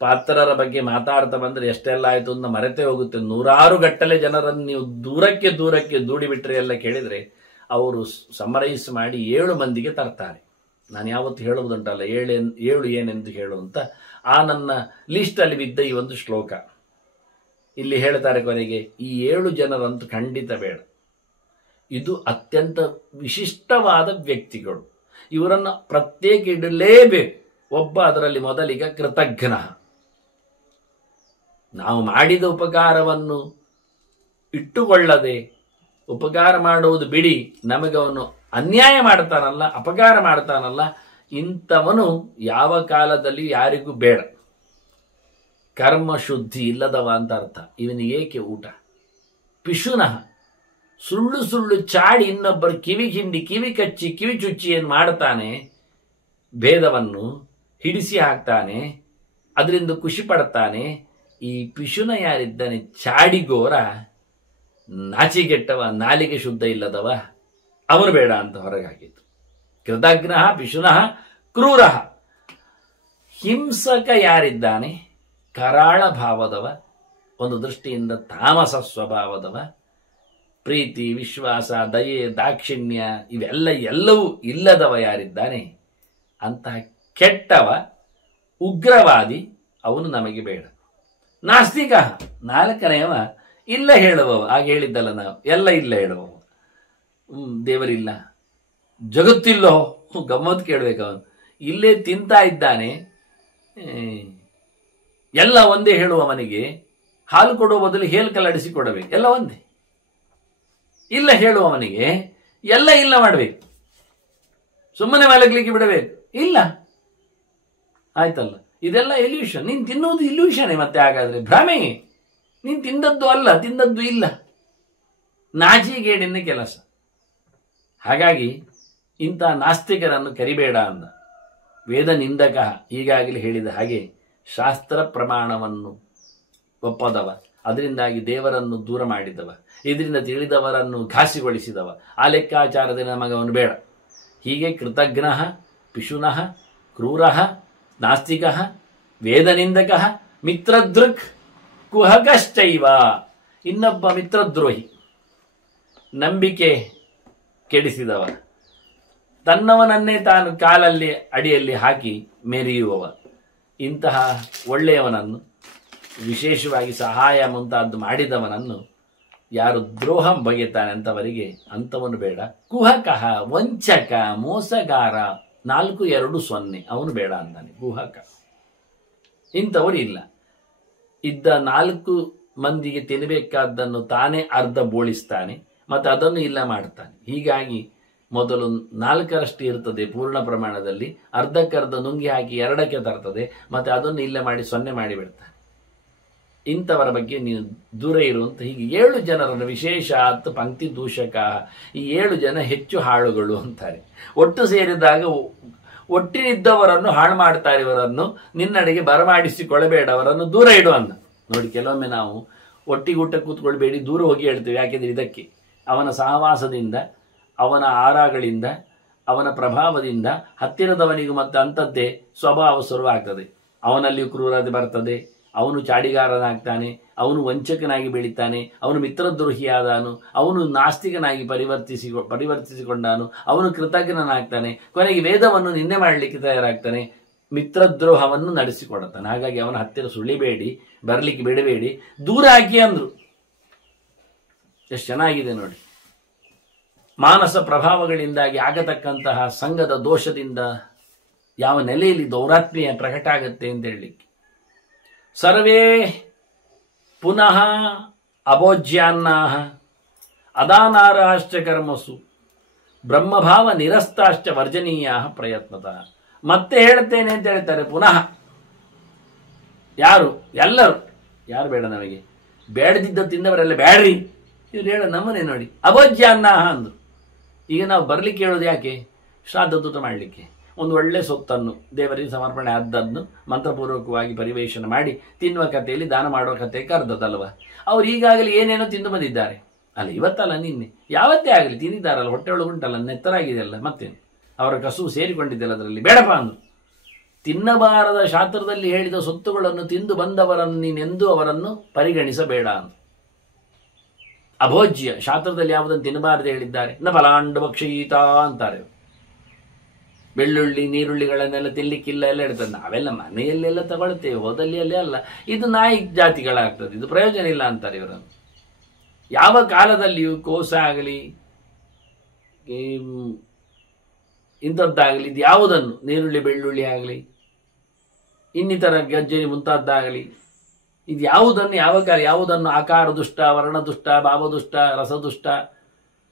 ಪಾತ್ರರ ಬಗ್ಗೆ ಮಾತಾಡ್ತಾ ಬಂದ್ರೆ ಎಷ್ಟೆಲ್ಲ ಆಯ್ತು ಅಂತ ಮರೆತೇ ಹೋಗುತ್ತೆ. 100 ಗಟ್ಟಲೆ ಜನರನ್ನು ನೀವು ದೂರಕ್ಕೆ ದೂಡಿಬಿಟ್ರೆ ಎಲ್ಲ ಕೇಳಿದ್ರೆ ಅವರು ಸಮರೈಸ್ ಮಾಡಿ 7 ಮಂದಿಗೆ ತರ್ತಾರೆ. ನಾನು ಯಾವತ್ತು ಹೇಳುವುದುಂಟಲ್ಲ 7 ಏನೆಂದು ಹೇಳುವಂತ, ಆ ನನ್ನ ಲಿಸ್ಟ್ ಅಲ್ಲಿ ಬಿದ್ದ ಈ ಒಂದು ಶ್ಲೋಕ ಇಲ್ಲಿ ಹೇಳ್ತಾರೆ ಕೊನೆಗೆ. ಈ 7 ಜನರಂತೂ ಖಂಡಿತ ಬೇಡ, ಇದು ಅತ್ಯಂತ ವಿಶಿಷ್ಟವಾದ ವ್ಯಕ್ತಿಗಳು, ಇವರನ್ನು ಪ್ರತ್ಯೇಕ ಇಡಲೇಬೇಕು. ಒಬ್ಬ ಅದರಲ್ಲಿ ಮೊದಲಿಗ ಕೃತಜ್ಞ. ನಾವು ಮಾಡಿದ ಉಪಕಾರವನ್ನು ಇಟ್ಟುಕೊಳ್ಳದೆ ಉಪಕಾರ ಮಾಡುವುದು ಬಿಡಿ, ನಮಗವನು ಅನ್ಯಾಯ ಮಾಡ್ತಾನಲ್ಲ, ಅಪಕಾರ ಮಾಡ್ತಾನಲ್ಲ, ಇಂಥವನು ಯಾವ ಕಾಲದಲ್ಲಿ ಯಾರಿಗೂ ಬೇಡ. ಕರ್ಮ ಶುದ್ಧಿ ಇಲ್ಲದವ ಅಂತ ಅರ್ಥ. ಇವನಿಗೆ ಏಕೆ ಊಟ? ಪಿಶುನಃ, ಸುಳ್ಳು ಚಾಡಿ ಇನ್ನೊಬ್ಬರು ಕಿವಿ ಹಿಂಡಿ, ಕಿವಿ ಕಚ್ಚಿ, ಕಿವಿ ಚುಚ್ಚಿ ಏನು ಮಾಡ್ತಾನೆ, ಭೇದವನ್ನು ಹಿಡಿಸಿ ಹಾಕ್ತಾನೆ, ಅದರಿಂದ ಖುಷಿ ಪಡ್ತಾನೆ. ಈ ಪಿಶುನ ಯಾರಿದ್ದಾನೆ, ಚಾಡಿಗೋರ, ನಾಚಿಗೆಟ್ಟವ, ನಾಲಿಗೆ ಶುದ್ಧ ಇಲ್ಲದವ, ಅವನು ಬೇಡ ಅಂತ ಹೊರಗಾಗಿತ್ತು. ಕೃತಜ್ಞ ಪಿಶುನಃ ಕ್ರೂರ. ಹಿಂಸಕ ಯಾರಿದ್ದಾನೆ, ಕರಾಳ ಭಾವದವ, ಒಂದು ದೃಷ್ಟಿಯಿಂದ ತಾಮಸ ಸ್ವಭಾವದವ, ಪ್ರೀತಿ, ವಿಶ್ವಾಸ, ದಯೆ, ದಾಕ್ಷಿಣ್ಯ ಎಲ್ಲವೂ ಇಲ್ಲದವ ಯಾರಿದ್ದಾನೆ, ಅಂತಹ ಕೆಟ್ಟವ, ಉಗ್ರವಾದಿ, ಅವನು ನಮಗೆ ಬೇಡ. ನಾಸ್ತಿಕ. ನಾಲ್ಕನೆಯವ ಇಲ್ಲ ಹೇಳುವವ. ಆಗ ಹೇಳಿದ್ದಲ್ಲ ನಾವು, ಎಲ್ಲ ಇಲ್ಲ ಹೇಳುವವ. ದೇವರಿಲ್ಲ, ಜಗತ್ತಿಲ್ಲೋ, ಗಮ್ಮತ್ ಕೇಳ್ಬೇಕು. ಅವನು ಇಲ್ಲೇ ತಿಂತಾ ಇದ್ದಾನೆ, ಎಲ್ಲ ಒಂದೇ ಹೇಳುವವನಿಗೆ ಹಾಲು ಕೊಡುವ ಬದಲು ಹೇಲ್ ಕಲ್ಲಡಿಸಿ ಕೊಡಬೇಕು. ಎಲ್ಲ ಒಂದೇ. ಇಲ್ಲ ಹೇಳುವವನಿಗೆ ಎಲ್ಲ ಇಲ್ಲ ಮಾಡಬೇಕು, ಸುಮ್ಮನೆ ಮಲಗಲಿಕ್ಕೆ ಬಿಡಬೇಕು. ಇಲ್ಲ ಆಯ್ತಲ್ಲ, ಇದೆಲ್ಲ ಇಲ್ಯೂಷನ್. ನೀನು ತಿನ್ನುವುದು ಇಲ್ಯೂಷನೇ. ಮತ್ತೆ ಹಾಗಾದ್ರೆ ಭ್ರಮೆ. ನೀನು ತಿಂದದ್ದು ಅಲ್ಲ, ತಿಂದದ್ದು ಇಲ್ಲ. ನಾಚಿಗೇಡಿನ ಕೆಲಸ. ಹಾಗಾಗಿ ಇಂಥ ನಾಸ್ತಿಕರನ್ನು ಕರಿಬೇಡ ಅಂದ. ವೇದ ನಿಂದಕ, ಈಗಾಗಲೇ ಹೇಳಿದ ಹಾಗೆ ಶಾಸ್ತ್ರ ಪ್ರಮಾಣವನ್ನು ಒಪ್ಪದವ, ಅದರಿಂದಾಗಿ ದೇವರನ್ನು ದೂರ ಮಾಡಿದವ, ಇದರಿಂದ ತಿಳಿದವರನ್ನು ಘಾಸಿಗೊಳಿಸಿದವ, ಆ ಲೆಕ್ಕಾಚಾರದಲ್ಲಿ ನಮಗವನು ಬೇಡ. ಹೀಗೆ ಕೃತಜ್ಞ, ಪಿಶುನಃ, ಕ್ರೂರ, ನಾಸ್ತಿಕ, ವೇದನಿಂದಕ, ಮಿತ್ರದೃಕ್, ಕುಹಕಶ್ಚೈವ. ಇನ್ನೊಬ್ಬ ಮಿತ್ರದ್ರೋಹಿ, ನಂಬಿಕೆ ಕೆಡಿಸಿದವ, ತನ್ನವನನ್ನೇ ತಾನು ಕಾಲಲ್ಲಿ ಅಡಿಯಲ್ಲಿ ಹಾಕಿ ಮೆರೆಯುವವ. ಇಂತಹ ಒಳ್ಳೆಯವನನ್ನು, ವಿಶೇಷವಾಗಿ ಸಹಾಯ ಮುಂತಾದ್ದು ಮಾಡಿದವನನ್ನು ಯಾರು ದ್ರೋಹಂ ಬಗೆತಾನೆ ಅಂತವರಿಗೆ ಅಂಥವನು ಬೇಡ. ಕುಹಕಃ, ವಂಚಕ, ಮೋಸಗಾರ, 4-2-0 ಅವನು ಬೇಡ ಅಂತಾನೆ. ಕುಹಕ ಇಂಥವರು ಇಲ್ಲ. ಇದ್ದ 4 ಮಂದಿಗೆ ತಿನ್ನಬೇಕಾದ್ದನ್ನು ತಾನೇ ಅರ್ಧ ಬೋಳಿಸ್ತಾನೆ, ಮತ್ತು ಅದನ್ನು ಇಲ್ಲ ಮಾಡ್ತಾನೆ. ಹೀಗಾಗಿ ಮೊದಲು 4ರಷ್ಟು ಇರ್ತದೆ ಪೂರ್ಣ ಪ್ರಮಾಣದಲ್ಲಿ, ಅರ್ಧಕ್ಕರ್ಧ ನುಂಗಿ ಹಾಕಿ 2ಕ್ಕೆ ತರ್ತದೆ, ಮತ್ತು ಅದನ್ನು ಇಲ್ಲ ಮಾಡಿ 0 ಮಾಡಿಬಿಡ್ತಾನೆ. ಇಂಥವರ ಬಗ್ಗೆ ನೀನು ದೂರ ಇರುವಂತ. ಹೀಗೆ 7 ಜನರನ್ನು ವಿಶೇಷ ಅತ್ ಪಂಕ್ತಿ ದೂಷಕ, ಈ 7 ಜನ ಹೆಚ್ಚು ಹಾಳುಗಳು ಅಂತಾರೆ. ಒಟ್ಟು ಸೇರಿದಾಗ ಒಟ್ಟಿನಿದ್ದವರನ್ನು ಹಾಳು ಮಾಡ್ತಾರೆ. ಇವರನ್ನು ನಿನ್ನಡೆಗೆ ಬರಮಾಡಿಸಿಕೊಳ್ಳಬೇಡ, ಅವರನ್ನು ದೂರ ಇಡು ಅಂದ. ನೋಡಿ, ಕೆಲವೊಮ್ಮೆ ನಾವು ಒಟ್ಟಿಗೂಟ ಕೂತ್ಕೊಳ್ಬೇಡಿ, ದೂರ ಹೋಗಿ ಹೇಳ್ತೇವೆ. ಯಾಕೆಂದ್ರೆ ಇದಕ್ಕೆ ಅವನ ಸಹವಾಸದಿಂದ, ಅವನ ಆರಾಗಳಿಂದ, ಅವನ ಪ್ರಭಾವದಿಂದ ಹತ್ತಿರದವನಿಗೂ ಮತ್ತು ಅಂಥದ್ದೇ ಸ್ವಭಾವ ಶುರುವಾಗ್ತದೆ. ಅವನಲ್ಲಿಯೂ ಕ್ರೂರತೆ ಬರ್ತದೆ, ಅವನು ಚಾಡಿಗಾರನಾಗ್ತಾನೆ, ಅವನು ವಂಚಕನಾಗಿ ಬೆಳೀತಾನೆ, ಅವನು ಮಿತ್ರದ್ರೋಹಿಯಾದನು, ಅವನು ನಾಸ್ತಿಕನಾಗಿ ಪರಿವರ್ತಿಸಿಕೊಂಡಾನು, ಅವನು ಕೃತಜ್ಞನಾಗ್ತಾನೆ, ಕೊನೆಗೆ ವೇದವನ್ನು ನಿನ್ನೆ ಮಾಡಲಿಕ್ಕೆ ತಯಾರಾಗ್ತಾನೆ, ಮಿತ್ರದ್ರೋಹವನ್ನು ನಡೆಸಿಕೊಡುತ್ತಾನೆ. ಹಾಗಾಗಿ ಅವನ ಹತ್ತಿರ ಸುಳಿಬೇಡಿ, ಬರಲಿಕ್ಕೆ ಬಿಡಬೇಡಿ, ದೂರ ಹಾಕಿ ಅಂದ್ರು. ಎಷ್ಟು ಚೆನ್ನಾಗಿದೆ ನೋಡಿ. ಮಾನಸ ಪ್ರಭಾವಗಳಿಂದಾಗಿ ಆಗತಕ್ಕಂತಹ ಸಂಘದ ದೋಷದಿಂದ ಯಾವ ನೆಲೆಯಲ್ಲಿ ದೌರಾತ್ಮ್ಯ ಪ್ರಕಟ ಆಗುತ್ತೆ ಅಂತ ಹೇಳಲಿಕ್ಕೆ. ಸರ್ವೇ ಪುನಃ ಅಭೋಜ್ಯಾನ್ನಾಹ ಅದಾನಾರಾಶ್ಚ ಕರ್ಮಸು ಬ್ರಹ್ಮಭಾವ ನಿರಸ್ತಾಶ್ಚ ವರ್ಜನೀಯ ಪ್ರಯತ್ನತಃ. ಮತ್ತೆ ಹೇಳ್ತೇನೆ ಅಂತ ಹೇಳ್ತಾರೆ ಪುನಃ. ಯಾರು? ಎಲ್ಲರೂ. ಯಾರು ಬೇಡ ನಮಗೆ? ಬೇಡದಿದ್ದ ತಿಂದವರೆಲ್ಲ ಬೇಡ್ರಿ ಇವ್ರು ಹೇಳ ನಮ್ಮನೆ ನೋಡಿ. ಅಭೋಜ್ಯಾನ್ನಾಹ ಅಂದ್ರು. ಈಗ ನಾವು ಬರ್ಲಿಕ್ಕೆ ಹೇಳೋದು ಯಾಕೆ? ಶ್ರಾದ್ದದೂತ ಮಾಡಲಿಕ್ಕೆ. ಒಂದು ಒಳ್ಳೆ ಸೊತ್ತನ್ನು ದೇವರಿಗೆ ಸಮರ್ಪಣೆ ಆದ್ದನ್ನು ಮಂತ್ರಪೂರ್ವಕವಾಗಿ ಪರಿವೇಶನ ಮಾಡಿ ತಿನ್ನುವ ಕಥೆಯಲ್ಲಿ ದಾನ ಮಾಡುವ ಕಥೆ ಕರೆದದಲ್ವ. ಅವ್ರು ಈಗಾಗಲೇ ಏನೇನೋ ತಿಂದು ಬಂದಿದ್ದಾರೆ ಅಲ್ಲ, ಇವತ್ತಲ್ಲ ನಿನ್ನೆ, ಯಾವತ್ತೇ ಆಗಲಿ ತಿಂದಿದ್ದಾರಲ್ಲ, ಹೊಟ್ಟೆ ಒಳಗುಂಟಲ್ಲ, ನೆತ್ತರಾಗಿದೆಯಲ್ಲ, ಮತ್ತೇನು ಅವರ ಕಸು ಸೇರಿಕೊಂಡಿದ್ದೆಲ್ಲ ಅದರಲ್ಲಿ. ಬೇಡಪ್ಪ ಅಂದ್ರು. ತಿನ್ನಬಾರದ ಶಾಸ್ತ್ರದಲ್ಲಿ ಹೇಳಿದ ಸೊತ್ತುಗಳನ್ನು ತಿಂದು ಬಂದವರನ್ನು ನೀನೆಂದೂ ಅವರನ್ನು ಪರಿಗಣಿಸಬೇಡ ಅಂದ್ರು. ಅಭೋಜ್ಯ ಶಾಸ್ತ್ರದಲ್ಲಿ ಯಾವುದನ್ನು ತಿನ್ನಬಾರದೆ ಹೇಳಿದ್ದಾರೆ. ನ ಫಲಾಂಡ ಭಕ್ಷೀತ ಅಂತಾರೆ. ಬೆಳ್ಳುಳ್ಳಿ ನೀರುಳ್ಳಿಗಳನ್ನೆಲ್ಲ ತಿನ್ಲಿಕ್ಕಿಲ್ಲ ಎಲ್ಲ ಹೇಳ್ತಾರೆ. ನಾವೆಲ್ಲ ಮನೆಯಲ್ಲೆಲ್ಲ ತಗೊಳ್ತೇವೆ, ಹೋದಲ್ಲಿ ಅಲ್ಲೇ ಅಲ್ಲ. ಇದು ನಾಯಿ ಜಾತಿಗಳಾಗ್ತದೆ, ಇದು ಪ್ರಯೋಜನ ಇಲ್ಲ ಅಂತಾರೆ ಇವರನ್ನು. ಯಾವ ಕಾಲದಲ್ಲಿಯೂ ಕೋಸ ಆಗಲಿ ಇಂಥದ್ದಾಗಲಿ, ಇದು ಯಾವುದನ್ನು ನೀರುಳ್ಳಿ ಬೆಳ್ಳುಳ್ಳಿ ಆಗಲಿ ಇನ್ನಿತರ ಗಜ್ಜರಿ ಮುಂತಾದ್ದಾಗಲಿ, ಇದು ಯಾವುದನ್ನು ಯಾವ ಕಾಲ ಯಾವುದನ್ನು ಆಕಾರ ದುಷ್ಟ, ವರ್ಣದುಷ್ಟ, ಭಾವದುಷ್ಟ, ರಸದುಷ್ಟ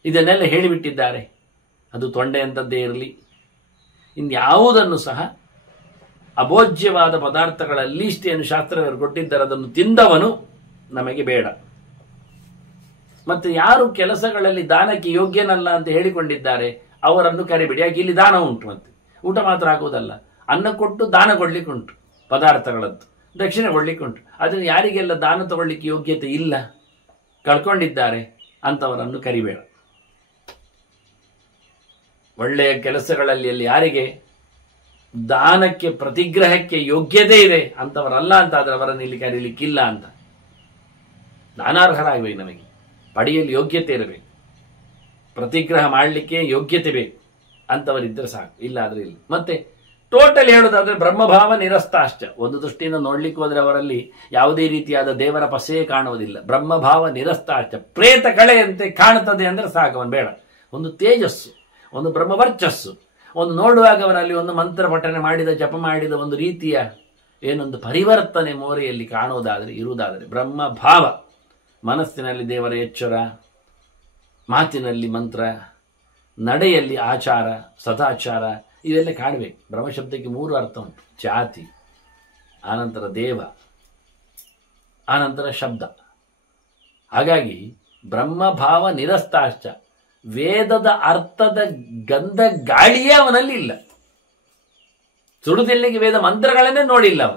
ಇದನ್ನೆಲ್ಲ ಹೇಳಿಬಿಟ್ಟಿದ್ದಾರೆ. ಅದು ತೊಂಡೆ ಅಂಥದ್ದೇ ಇರಲಿ, ಇನ್ಯಾವುದನ್ನು ಸಹ ಅಭೋಜ್ಯವಾದ ಪದಾರ್ಥಗಳ ಲೀಸ್ಟೇನು ಶಾಸ್ತ್ರವರು ಕೊಟ್ಟಿದ್ದಾರೆ ಅದನ್ನು ತಿಂದವನು ನಮಗೆ ಬೇಡ. ಮತ್ತು ಯಾರು ಕೆಲಸಗಳಲ್ಲಿ ದಾನಕ್ಕೆ ಯೋಗ್ಯನಲ್ಲ ಅಂತ ಹೇಳಿಕೊಂಡಿದ್ದಾರೆ ಅವರನ್ನು ಕರಿಬೇಡಿ. ಯಾಕೆ? ಇಲ್ಲಿ ದಾನ ಉಂಟು, ಮತ್ತೆ ಊಟ ಮಾತ್ರ ಆಗುವುದಲ್ಲ, ಅನ್ನ ಕೊಟ್ಟು ದಾನ ಕೊಡ್ಲಿಕ್ಕೆ ಉಂಟು, ಪದಾರ್ಥಗಳದ್ದು ದಕ್ಷಿಣೆ ಕೊಡ್ಲಿಕ್ಕೆ ಉಂಟು. ಅದನ್ನು ಯಾರಿಗೆಲ್ಲ ದಾನ ತಗೊಳ್ಳಿಕ್ಕೆ ಯೋಗ್ಯತೆ ಇಲ್ಲ, ಕಳ್ಕೊಂಡಿದ್ದಾರೆ, ಅಂಥವರನ್ನು ಕರಿಬೇಡ. ಒಳ್ಳೆಯ ಕೆಲಸಗಳಲ್ಲಿ ಅಲ್ಲಿ ಯಾರಿಗೆ ದಾನಕ್ಕೆ ಪ್ರತಿಗ್ರಹಕ್ಕೆ ಯೋಗ್ಯತೆ ಇದೆ ಅಂಥವರಲ್ಲ ಅಂತಾದ್ರೆ ಅವರನ್ನು ಇಲ್ಲಿ ಕರೀಲಿಕ್ಕಿಲ್ಲ ಅಂತ. ದಾನಾರ್ಹರಾಗಬೇಕು, ನಮಗೆ ಪಡೆಯಲು ಯೋಗ್ಯತೆ ಇರಬೇಕು, ಪ್ರತಿಗ್ರಹ ಮಾಡಲಿಕ್ಕೆ ಯೋಗ್ಯತೆ ಬೇಕು, ಅಂಥವರಿದ್ದರೆ ಸಾಕು, ಇಲ್ಲ ಆದರೆ ಇಲ್ಲ. ಮತ್ತೆ ಟೋಟಲಿ ಹೇಳುದಾದ್ರೆ ಬ್ರಹ್ಮಭಾವ ನಿರಸ್ತಾಶ್ಚ. ಒಂದು ದೃಷ್ಟಿಯಿಂದ ನೋಡ್ಲಿಕ್ಕೆ ಹೋದ್ರೆ ಅವರಲ್ಲಿ ಯಾವುದೇ ರೀತಿಯಾದ ದೇವರ ಪಸೆ ಕಾಣುವುದಿಲ್ಲ. ಬ್ರಹ್ಮಭಾವ ನಿರಸ್ತಾಶ್ಚ, ಪ್ರೇತ ಕಳೆಯಂತೆ ಕಾಣುತ್ತದೆ ಅಂದ್ರೆ ಸಾಕು, ಅವನು ಬೇಡ. ಒಂದು ತೇಜಸ್ಸು, ಒಂದು ಬ್ರಹ್ಮವರ್ಚಸ್ಸು, ಒಂದು ನೋಡುವಾಗ ಅವನಲ್ಲಿ ಒಂದು ಮಂತ್ರ ಪಠನೆ ಮಾಡಿದ, ಜಪ ಮಾಡಿದ ಒಂದು ರೀತಿಯ ಏನೊಂದು ಪರಿವರ್ತನೆ ಮೋರೆಯಲ್ಲಿ ಕಾಣುವುದಾದರೆ, ಇರುವುದಾದರೆ ಬ್ರಹ್ಮಭಾವ. ಮನಸ್ಸಿನಲ್ಲಿ ದೇವರ ಎಚ್ಚರ, ಮಾತಿನಲ್ಲಿ ಮಂತ್ರ, ನಡೆಯಲ್ಲಿ ಆಚಾರ ಸದಾಚಾರ, ಇವೆಲ್ಲ ಕಾಣಬೇಕು. ಬ್ರಹ್ಮಶಬ್ದಕ್ಕೆ 3 ಅರ್ಥ ಉಂಟು: ಜಾತಿ, ಆನಂತರ ದೇವ, ಆನಂತರ ಶಬ್ದ. ಹಾಗಾಗಿ ಬ್ರಹ್ಮಭಾವ ನಿರಸ್ತಾಶ್ಚ, ವೇದದ ಅರ್ಥದ ಗಂಧ ಗಾಳಿಯೇ ಅವನಲ್ಲಿ ಇಲ್ಲ. ಸುಡುದಿಲ್ಲಿಗೆ ವೇದ ಮಂತ್ರಗಳನ್ನೇ ನೋಡಿಲ್ಲ ಅವ.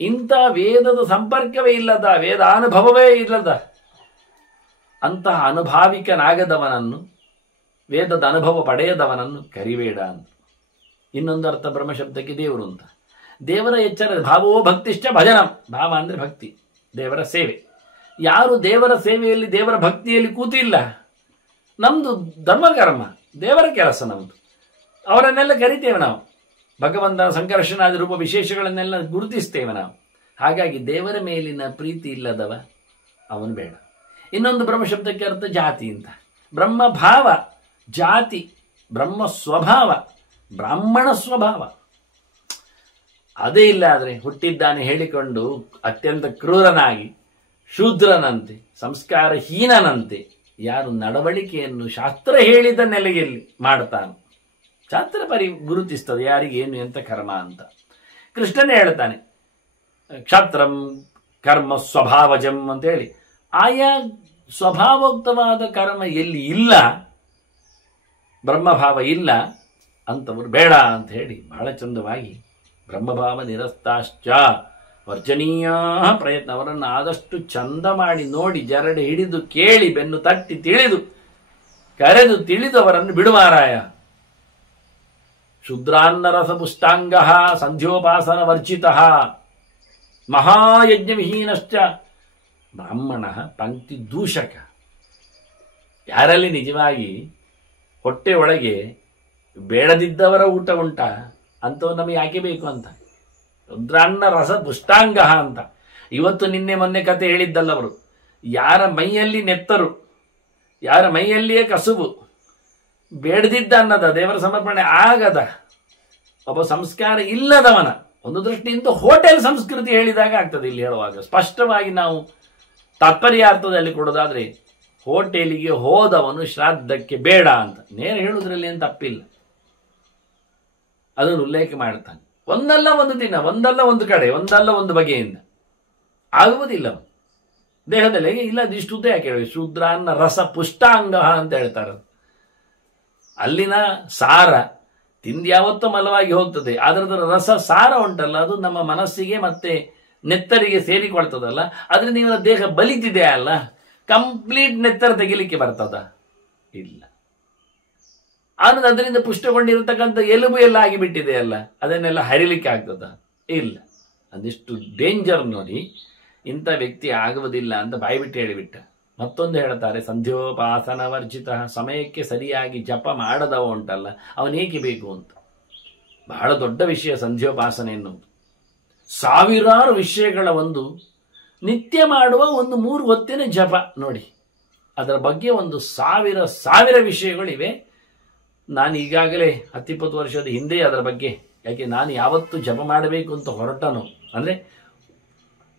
ಇಂಥ ವೇದದ ಸಂಪರ್ಕವೇ ಇಲ್ಲದ, ವೇದಾನುಭವವೇ ಇಲ್ಲದ ಅಂತಹ ಅನುಭಾವಿಕನಾಗದವನನ್ನು, ವೇದದ ಅನುಭವ ಪಡೆಯದವನನ್ನು ಕರಿಬೇಡ ಅಂತ. ಇನ್ನೊಂದು ಅರ್ಥ ಬ್ರಹ್ಮಶಬ್ದಕ್ಕೆ ದೇವರು ಅಂತ. ದೇವರ ಎಚ್ಚರ, ಭಾವೋ ಭಕ್ತಿಶ್ಚ ಭಜನಂ. ಭಾವ ಅಂದರೆ ಭಕ್ತಿ, ದೇವರ ಸೇವೆ. ಯಾರು ದೇವರ ಸೇವೆಯಲ್ಲಿ, ದೇವರ ಭಕ್ತಿಯಲ್ಲಿ ಕೂತಿಲ್ಲ, ನಮ್ದು ಧರ್ಮಕರ್ಮ, ದೇವರ ಕೆಲಸ ನಮ್ದು, ಅವರನ್ನೆಲ್ಲ ಕರಿತೇವೆ ನಾವು. ಭಗವಂತನ ಸಂಕರ್ಷಣಾದಿ ರೂಪ ವಿಶೇಷಗಳನ್ನೆಲ್ಲ ಗುರುತಿಸ್ತೇವೆ ನಾವು. ಹಾಗಾಗಿ ದೇವರ ಮೇಲಿನ ಪ್ರೀತಿ ಇಲ್ಲದವ ಅವನು ಬೇಡ. ಇನ್ನೊಂದು ಬ್ರಹ್ಮಶಬ್ದಕ್ಕೆ ಅರ್ಥ ಜಾತಿ ಅಂತ. ಬ್ರಹ್ಮಭಾವ ಜಾತಿ, ಬ್ರಹ್ಮ ಸ್ವಭಾವ, ಬ್ರಾಹ್ಮಣ ಸ್ವಭಾವ ಅದೇ ಇಲ್ಲ. ಆದರೆ ಹುಟ್ಟಿದ್ದಾನೆ ಹೇಳಿಕೊಂಡು ಅತ್ಯಂತ ಕ್ರೂರನಾಗಿ, ಶೂದ್ರನಂತೆ, ಸಂಸ್ಕಾರಹೀನನಂತೆ ಯಾರು ನಡವಳಿಕೆಯನ್ನು ಶಾಸ್ತ್ರ ಹೇಳಿದ ನೆಲೆಯಲ್ಲಿ ಮಾಡ್ತಾನೆ, ಶಾಸ್ತ್ರ ಗುರುತಿಸ್ತದೆ ಯಾರಿಗೇನು ಎಂತ ಕರ್ಮ ಅಂತ. ಕೃಷ್ಣನೇ ಹೇಳ್ತಾನೆ, ಕ್ಷಾತ್ರಂ ಕರ್ಮ ಸ್ವಭಾವಜಂ ಅಂತ ಹೇಳಿ. ಆಯಾ ಸ್ವಭಾವೋಕ್ತವಾದ ಕರ್ಮ ಎಲ್ಲಿ ಇಲ್ಲ, ಬ್ರಹ್ಮಭಾವ ಇಲ್ಲ, ಅಂತವರು ಬೇಡ ಅಂತ ಹೇಳಿ ಬಹಳ ಚಂದವಾಗಿ ಬ್ರಹ್ಮಭಾವ ನಿರಸ್ತಾಶ್ಚ ವರ್ಜನೀಯ ಪ್ರಯತ್ನ. ಅವರನ್ನು ಆದಷ್ಟು ಚಂದ ಮಾಡಿ ನೋಡಿ, ಜರಡೆ ಹಿಡಿದು ಕೇಳಿ, ಬೆನ್ನು ತಟ್ಟಿ ತಿಳಿದು ಕರೆದು ತಿಳಿದು ಅವರನ್ನು ಬಿಡುಮಾರಾಯ. ಶೂದ್ರಾನ್ನರಸ ಪುಷ್ಟಾಂಗ ಸಂಧ್ಯೋಪಾಸನ ವರ್ಜಿತ ಮಹಾಯಜ್ಞ ವಿಹೀನಶ್ಚ ಬ್ರಾಹ್ಮಣ ಪಂಕ್ತಿ ದೂಷಕ. ಯಾರಲ್ಲಿ ನಿಜವಾಗಿ ಹೊಟ್ಟೆ ಒಳಗೆ ಬೇಡದಿದ್ದವರ ಊಟ ಉಂಟ ಅಂಥವು ನಮಗೆ ಯಾಕೆ ಬೇಕು ಅಂತ. ರುದ್ರಾನ್ನ ರಸ ಪುಷ್ಟಾಂಗ ಅಂತ ಇವತ್ತು ನಿನ್ನೆ ಮೊನ್ನೆ ಕತೆ ಹೇಳಿದ್ದಲ್ಲ ಅವರು. ಯಾರ ಮೈಯಲ್ಲಿ ನೆತ್ತರು, ಯಾರ ಮೈಯಲ್ಲಿಯೇ ಕಸುಬು, ಬೇಡದಿದ್ದ ಅನ್ನದ ದೇವರ ಸಮರ್ಪಣೆ ಆಗದ ಒಬ್ಬ ಸಂಸ್ಕಾರ ಇಲ್ಲದವನ, ಒಂದು ದೃಷ್ಟಿಯಿಂದ ಹೋಟೆಲ್ ಸಂಸ್ಕೃತಿ ಹೇಳಿದಾಗ ಆಗ್ತದೆ. ಇಲ್ಲಿ ಹೇಳುವಾಗ ಸ್ಪಷ್ಟವಾಗಿ ನಾವು ತಾತ್ಪರ್ಯಾರ್ಥದಲ್ಲಿ ಕೊಡೋದಾದ್ರೆ, ಹೋಟೆಲಿಗೆ ಹೋದವನು ಶ್ರಾದ್ದಕ್ಕೆ ಬೇಡ ಅಂತ ನೇರ ಹೇಳುವುದರಲ್ಲಿ ಏನು ತಪ್ಪಿಲ್ಲ. ಅದನ್ನು ಉಲ್ಲೇಖ ಮಾಡ್ತಾನೆ. ಒಂದಲ್ಲ ಒಂದು ದಿನ, ಒಂದಲ್ಲ ಒಂದು ಕಡೆ, ಒಂದಲ್ಲ ಒಂದು ಬಗೆಯಿಂದ ಆಗುವುದಿಲ್ಲ ದೇಹದಲ್ಲಿ. ಇಲ್ಲ ಇಷ್ಟು ಯಾಕೆ ಹೇಳಿ, ಶೂದ್ರಾನ್ನ ರಸ ಪುಷ್ಟಾಂಗ ಅಂತ ಹೇಳ್ತಾರೆ. ಅಲ್ಲಿನ ಸಾರ ತಿಂದು ಯಾವತ್ತೂ ಮಲವಾಗಿ ಹೋಗ್ತದೆ, ಅದರ ರಸ ಸಾರ ಉಂಟಲ್ಲ, ಅದು ನಮ್ಮ ಮನಸ್ಸಿಗೆ ಮತ್ತೆ ನೆತ್ತರಿಗೆ ಸೇರಿಕೊಳ್ತದಲ್ಲ, ಆದ್ರೆ ನೀವು ದೇಹ ಬಲಿತಿದೆ ಅಲ್ಲ, ಕಂಪ್ಲೀಟ್ ನೆತ್ತರ ತೆಗಿಲಿಕ್ಕೆ ಬರ್ತದ ಇಲ್ಲ. ಆನಂದ ಅದರಿಂದ ಪುಷ್ಟಗೊಂಡಿರತಕ್ಕಂಥ ಎಲುಬು ಎಲ್ಲ ಆಗಿಬಿಟ್ಟಿದೆ ಅಲ್ಲ, ಅದನ್ನೆಲ್ಲ ಹರಿಲಿಕ್ಕೆ ಆಗ್ತದ ಇಲ್ಲ. ಅದಿಷ್ಟು ಡೇಂಜರ್ ನೋಡಿ. ಇಂಥ ವ್ಯಕ್ತಿ ಆಗುವುದಿಲ್ಲ ಅಂತ ಬಾಯ್ಬಿಟ್ಟು ಹೇಳಿಬಿಟ್ಟ. ಮತ್ತೊಂದು ಹೇಳ್ತಾರೆ, ಸಂಧ್ಯೋಪಾಸನ ವರ್ಜಿತ, ಸಮಯಕ್ಕೆ ಸರಿಯಾಗಿ ಜಪ ಮಾಡದವ ಉಂಟಲ್ಲ, ಅವನೇಕೆ ಬೇಕು ಅಂತ. ಬಹಳ ದೊಡ್ಡ ವಿಷಯ ಸಂಧ್ಯೋಪಾಸನೆ ಎನ್ನುವುದು. ಸಾವಿರಾರು ವಿಷಯಗಳ ಒಂದು ನಿತ್ಯ ಮಾಡುವ ಒಂದು 3 ಹೊತ್ತಿನ ಜಪ ನೋಡಿ, ಅದರ ಬಗ್ಗೆ ಒಂದು ಸಾವಿರ ವಿಷಯಗಳಿವೆ. ನಾನು ಈಗಾಗಲೇ 10-20 ವರ್ಷದ ಹಿಂದೆ ಅದರ ಬಗ್ಗೆ, ಯಾಕೆ ನಾನು ಯಾವತ್ತು ಜಪ ಮಾಡಬೇಕು ಅಂತ ಹೊರಟನು ಅಂದರೆ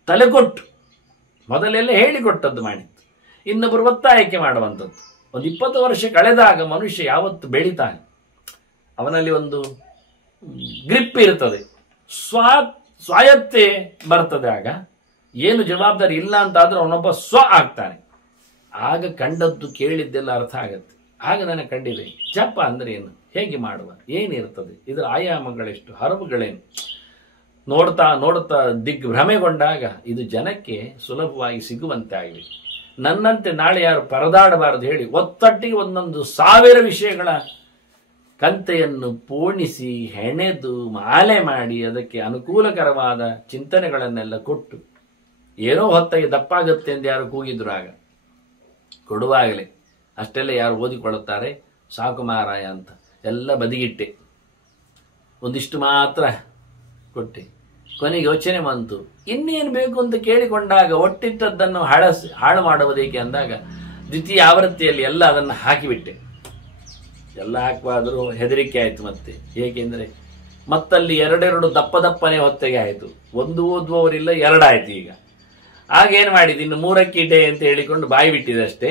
ತಲೆಕೊಟ್ಟು ಮೊದಲೆಲ್ಲ ಹೇಳಿಕೊಟ್ಟದ್ದು ಮಾಡಿತ್ತು, ಇನ್ನೊಬ್ಬರು ಒತ್ತಾಯಕ್ಕೆ ಮಾಡುವಂಥದ್ದು. ಒಂದು 20 ವರ್ಷ ಕಳೆದಾಗ ಮನುಷ್ಯ ಯಾವತ್ತು ಬೆಳಿತಾನೆ, ಅವನಲ್ಲಿ ಒಂದು ಗ್ರಿಪ್ ಇರ್ತದೆ, ಸ್ವಾಯತ್ತೆ ಬರ್ತದೆ. ಆಗ ಏನು ಜವಾಬ್ದಾರಿ ಇಲ್ಲ ಅಂತಾದ್ರೂ ಅವನೊಬ್ಬ ಆಗ್ತಾನೆ. ಆಗ ಕಂಡದ್ದು ಕೇಳಿದ್ದೆಲ್ಲ ಅರ್ಥ ಆಗತ್ತೆ. ಆಗ ನನಗೆ ಕಂಡಿದೆ ಜಪ ಅಂದ್ರೆ ಏನು, ಹೇಗೆ ಮಾಡುವ, ಏನಿರ್ತದೆ, ಇದರ ಆಯಾಮಗಳೆಷ್ಟು, ಹರವುಗಳೇನು, ನೋಡ್ತಾ ನೋಡ್ತಾ ದಿಗ್ಭ್ರಮೆಗೊಂಡಾಗ ಇದು ಜನಕ್ಕೆ ಸುಲಭವಾಗಿ ಸಿಗುವಂತೆ ಆಗಿದೆ. ನನ್ನಂತೆ ನಾಳೆ ಯಾರು ಪರದಾಡಬಾರದು ಹೇಳಿ ಒತ್ತಟ್ಟಿಗೆ ಒಂದೊಂದು 1000 ವಿಷಯಗಳ ಕಂತೆಯನ್ನು ಪೋಣಿಸಿ ಹೆಣೆದು ಮಾಲೆ ಮಾಡಿ ಅದಕ್ಕೆ ಅನುಕೂಲಕರವಾದ ಚಿಂತನೆಗಳನ್ನೆಲ್ಲ ಕೊಟ್ಟು ಏನೋ ಹೊತ್ತಿಗೆ ದಪ್ಪಾಗುತ್ತೆ ಎಂದು ಯಾರು ಕೂಗಿದ್ರು, ಆಗ ಕೊಡುವಾಗಲೇ ಅಷ್ಟೆಲ್ಲ ಯಾರು ಓದಿಕೊಳ್ಳುತ್ತಾರೆ, ಸಾಕು ಮಾರಾಯ ಅಂತ ಎಲ್ಲ ಬದಿಗಿಟ್ಟೆ. ಒಂದಿಷ್ಟು ಮಾತ್ರ ಕೊಟ್ಟೆ. ಕೊನೆಗೆ ಯೋಚನೆ ಬಂತು, ಇನ್ನೇನು ಬೇಕು ಅಂತ ಕೇಳಿಕೊಂಡಾಗ ಒಟ್ಟಿಟ್ಟದ್ದನ್ನು ಹಾಳು ಮಾಡುವುದೇಕೆ ಅಂದಾಗ ದ್ವಿತೀಯ ಆವೃತ್ತಿಯಲ್ಲಿ ಎಲ್ಲ ಅದನ್ನು ಹಾಕಿಬಿಟ್ಟೆ. ಎಲ್ಲ ಹಾಕುವಾದರೂ ಹೆದರಿಕೆ ಆಯಿತು ಮತ್ತೆ. ಏಕೆಂದರೆ ಮತ್ತಲ್ಲಿ ಎರಡೆರಡು ದಪ್ಪದಪ್ಪನೇ ಹೊತ್ತಿಗೆ ಆಯಿತು. ಒಂದು ಓದುವವರಿಲ್ಲ, ಎರಡಾಯ್ತು. ಈಗ ಆಗೇನು ಮಾಡಿದ್ದು, ಇನ್ನು 3ಕ್ಕೆ ಇಡೆ ಅಂತ ಹೇಳಿಕೊಂಡು ಬಾಯಿ ಬಿಟ್ಟಿದಷ್ಟೇ.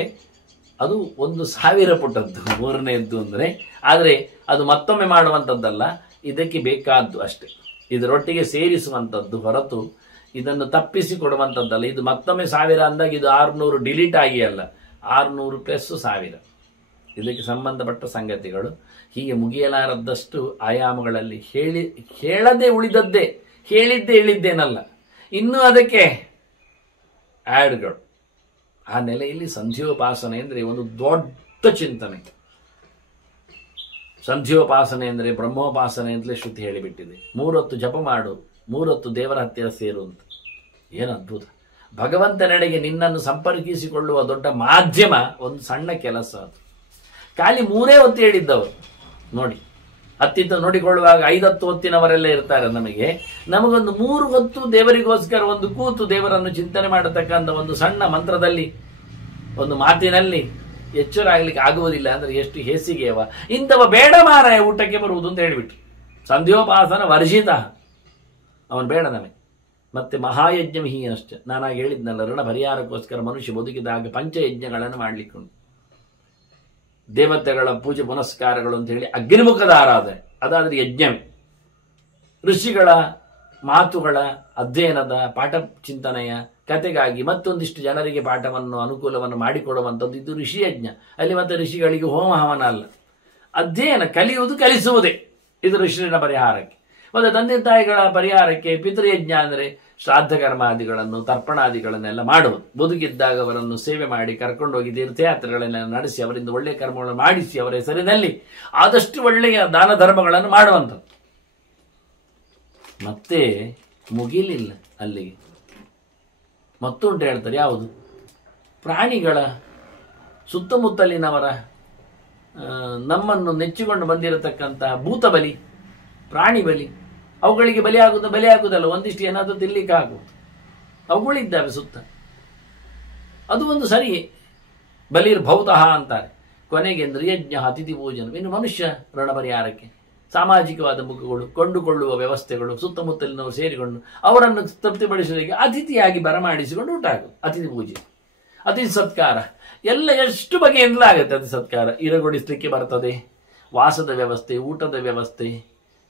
ಅದು 1,000 ಪುಟದ್ದು ಮೂರನೆಯದ್ದು ಅಂದರೆ. ಆದರೆ ಅದು ಮತ್ತೊಮ್ಮೆ ಮಾಡುವಂಥದ್ದಲ್ಲ, ಇದಕ್ಕೆ ಬೇಕಾದ್ದು ಅಷ್ಟೇ, ಇದರೊಟ್ಟಿಗೆ ಸೇರಿಸುವಂಥದ್ದು ಹೊರತು ಇದನ್ನು ತಪ್ಪಿಸಿ ಕೊಡುವಂಥದ್ದಲ್ಲ. ಇದು ಮತ್ತೊಮ್ಮೆ 1000 ಅಂದಾಗ ಇದು 600 ಡಿಲೀಟ್ ಆಗಿ ಅಲ್ಲ, 600 ಪ್ಲಸ್ 1000 ಇದಕ್ಕೆ ಸಂಬಂಧಪಟ್ಟ ಸಂಗತಿಗಳು. ಹೀಗೆ ಮುಗಿಯಲಾರದಷ್ಟು ಆಯಾಮಗಳಲ್ಲಿ ಹೇಳದೆ ಉಳಿದದ್ದೇ, ಹೇಳಿದ್ದೇನಲ್ಲ, ಇನ್ನೂ ಅದಕ್ಕೆ ಆ್ಯಡ್ಗಳು. ಆ ನೆಲೆಯಲ್ಲಿ ಸಂಧ್ಯೋಪಾಸನೆ ಅಂದರೆ ಒಂದು ದೊಡ್ಡ ಚಿಂತನೆ. ಸಂಧ್ಯೋಪಾಸನೆ ಅಂದರೆ ಬ್ರಹ್ಮೋಪಾಸನೆ ಅಂತಲೇ ಶ್ರುತಿ ಹೇಳಿಬಿಟ್ಟಿದೆ. 3 ಹೊತ್ತು ಜಪ ಮಾಡು, 3 ಹೊತ್ತು ದೇವರ ಹತ್ತಿರ ಸೇರು ಅಂತ. ಏನು ಅದ್ಭುತ! ಭಗವಂತನೆಡೆಗೆ ನಿನ್ನನ್ನು ಸಂಪರ್ಕಿಸಿಕೊಳ್ಳುವ ದೊಡ್ಡ ಮಾಧ್ಯಮ ಒಂದು ಸಣ್ಣ ಕೆಲಸ. ಅದು ಖಾಲಿ 3 ಹೊತ್ತು ಹೇಳಿದ್ದವರು ನೋಡಿ. ಅತ್ತಿತ್ತ ನೋಡಿಕೊಳ್ಳುವಾಗ 5-10 ಹೊತ್ತಿನವರೆಲ್ಲ ಇರ್ತಾರೆ. ನಮಗೊಂದು 3 ಹೊತ್ತು ದೇವರಿಗೋಸ್ಕರ ಒಂದು ಕೂತು ದೇವರನ್ನು ಚಿಂತನೆ ಮಾಡತಕ್ಕಂಥ ಒಂದು ಸಣ್ಣ ಮಂತ್ರದಲ್ಲಿ, ಒಂದು ಮಾತಿನಲ್ಲಿ ಎಚ್ಚರ ಆಗ್ಲಿಕ್ಕೆ ಆಗುವುದಿಲ್ಲ ಅಂದ್ರೆ ಎಷ್ಟು ಹೇಸಿಗೆಯವ. ಇಂಥವ ಬೇಡ ಮಾರಾಯ ಊಟಕ್ಕೆ ಬರುವುದು ಅಂತ ಹೇಳಿಬಿಟ್ರು. ಸಂಧ್ಯೋಪಾಸನ ವರ್ಜಿತ, ಅವನು ಬೇಡ ನಮಗೆ. ಮತ್ತೆ ಮಹಾಯಜ್ಞ ಹೀನಷ್ಟೇ. ನಾನಾಗ ಹೇಳಿದ್ನಲ್ಲ, ಋಣ ಪರಿಹಾರಕ್ಕೋಸ್ಕರ ಮನುಷ್ಯ ಬದುಕಿದಾಗ ಪಂಚಯಜ್ಞಗಳನ್ನು ಮಾಡಲಿಕ್ಕುಂಟು. ದೇವತೆಗಳ ಪೂಜೆ ಪುನಸ್ಕಾರಗಳು ಅಂತ ಹೇಳಿ ಅಗ್ನಿಮುಖದ ಆರಾಧನೆ, ಅದಾದ್ರೆ ಯಜ್ಞವೇ. ಋಷಿಗಳ ಮಾತುಗಳ ಅಧ್ಯಯನದ ಪಾಠ ಚಿಂತನೆಯ ಕತೆಗಾಗಿ ಮತ್ತೊಂದಿಷ್ಟು ಜನರಿಗೆ ಪಾಠವನ್ನು ಅನುಕೂಲವನ್ನು ಮಾಡಿಕೊಡುವಂಥದ್ದು ಇದು ಋಷಿಯಜ್ಞ. ಅಲ್ಲಿ ಮತ್ತೆ ಋಷಿಗಳಿಗೆ ಹೋಮ ಹವನ ಅಲ್ಲ, ಅಧ್ಯಯನ, ಕಲಿಯುವುದು, ಕಲಿಸುವುದೇ ಇದು ಋಷಿನ ಪರಿಹಾರಕ್ಕೆ. ಮತ್ತು ತಂದೆ ತಾಯಿಗಳ ಪರಿಹಾರಕ್ಕೆ ಪಿತೃಯಜ್ಞ ಅಂದರೆ ಶ್ರಾದ್ದ ಕರ್ಮಾದಿಗಳನ್ನು, ತರ್ಪಣಾದಿಗಳನ್ನೆಲ್ಲ ಮಾಡುವುದು. ಬದುಕಿದ್ದಾಗ ಅವರನ್ನು ಸೇವೆ ಮಾಡಿ ಕರ್ಕೊಂಡೋಗಿ ತೀರ್ಥಯಾತ್ರೆಗಳನ್ನೆಲ್ಲ ನಡೆಸಿ ಅವರಿಂದ ಒಳ್ಳೆಯ ಕರ್ಮಗಳನ್ನು ಮಾಡಿಸಿ ಅವರ ಹೆಸರಿನಲ್ಲಿ ಆದಷ್ಟು ಒಳ್ಳೆಯ ದಾನ ಧರ್ಮಗಳನ್ನು ಮಾಡುವಂಥದ್ದು. ಮತ್ತೆ ಮುಗಿಲಿಲ್ಲ ಅಲ್ಲಿಗೆ, ಮತ್ತುಂಟು ಹೇಳ್ತಾರೆ. ಯಾವುದು? ಪ್ರಾಣಿಗಳ ಸುತ್ತಮುತ್ತಲಿನವರ ನಮ್ಮನ್ನು ನೆಚ್ಚಿಕೊಂಡು ಬಂದಿರತಕ್ಕಂತಹ ಭೂತ ಬಲಿ, ಪ್ರಾಣಿ ಬಲಿ, ಅವುಗಳಿಗೆ ಬಲಿ ಆಗುವುದಲ್ಲ, ಒಂದಿಷ್ಟು ಏನಾದರೂ ತಿನ್ಲಿಕ್ಕೆ ಆಗುವುದು, ಅವುಗಳಿದ್ದಾವೆ ಸುತ್ತ. ಅದು ಒಂದು ಸರಿಯೇ, ಬಲಿರ್ಭೌತಃ ಅಂತಾರೆ. ಕೊನೆಗೆ ಯಜ್ಞ ಅತಿಥಿ ಭೋಜನ. ಇನ್ನು ಮನುಷ್ಯ ಋಣ ಪರಿಹಾರಕ್ಕೆ ಸಾಮಾಜಿಕವಾದ ಮುಖಗಳು, ಕೊಂಡುಕೊಳ್ಳುವ ವ್ಯವಸ್ಥೆಗಳು, ಸುತ್ತಮುತ್ತಲಿನವರು ಸೇರಿಕೊಂಡು ಅವರನ್ನು ತೃಪ್ತಿಪಡಿಸಲಿಕ್ಕೆ ಅತಿಥಿಯಾಗಿ ಬರಮಾಡಿಸಿಕೊಂಡು ಊಟ ಆಗುವುದು. ಅತಿಥಿ ಪೂಜೆ, ಅತಿಥಿ ಸತ್ಕಾರ ಎಲ್ಲ ಎಷ್ಟು ಬಗೆಯಿಂದಲೂ ಆಗುತ್ತೆ. ಅತಿಥಿ ಸತ್ಕಾರ ಇರಗೊಡಿಸಲಿಕ್ಕೆ ಬರ್ತದೆ. ವಾಸದ ವ್ಯವಸ್ಥೆ, ಊಟದ ವ್ಯವಸ್ಥೆ,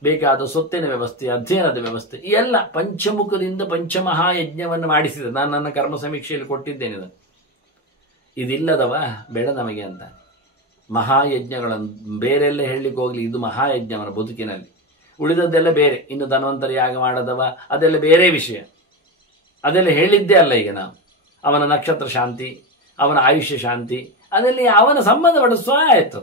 ಬೇಕಾದ ಸೊತ್ತಿನ ವ್ಯವಸ್ಥೆ, ಅಧ್ಯಯನದ ವ್ಯವಸ್ಥೆ, ಈ ಎಲ್ಲ ಪಂಚಮುಖದಿಂದ ಪಂಚಮಹಾಯಜ್ಞವನ್ನು ಮಾಡಿಸಿದೆ. ನಾನು ನನ್ನ ಕರ್ಮ ಸಮೀಕ್ಷೆಯಲ್ಲಿ ಕೊಟ್ಟಿದ್ದೇನೆ. ಇದಿಲ್ಲದವ ಬೇಡ ನಮಗೆ ಅಂತ. ಮಹಾಯಜ್ಞಗಳನ್ನು ಬೇರೆಲ್ಲ ಹೇಳಲಿಕ್ಕೆ ಹೋಗ್ಲಿ, ಇದು ಮಹಾಯಜ್ಞವನ ಬದುಕಿನಲ್ಲಿ. ಉಳಿದದ್ದೆಲ್ಲ ಬೇರೆ. ಇನ್ನು ಧನ್ವಂತರಿ ಯಾಗ ಮಾಡದವ ಅದೆಲ್ಲ ಬೇರೆ ವಿಷಯ, ಅದೆಲ್ಲ ಹೇಳಿದ್ದೇ ಅಲ್ಲ. ಈಗ ನಾವು ಅವನ ನಕ್ಷತ್ರ ಶಾಂತಿ, ಅವನ ಆಯುಷ್ಯ ಶಾಂತಿ, ಅದರಲ್ಲಿ ಅವನ ಸಂಬಂಧಪಟ್ಟ ಆಯ್ತು.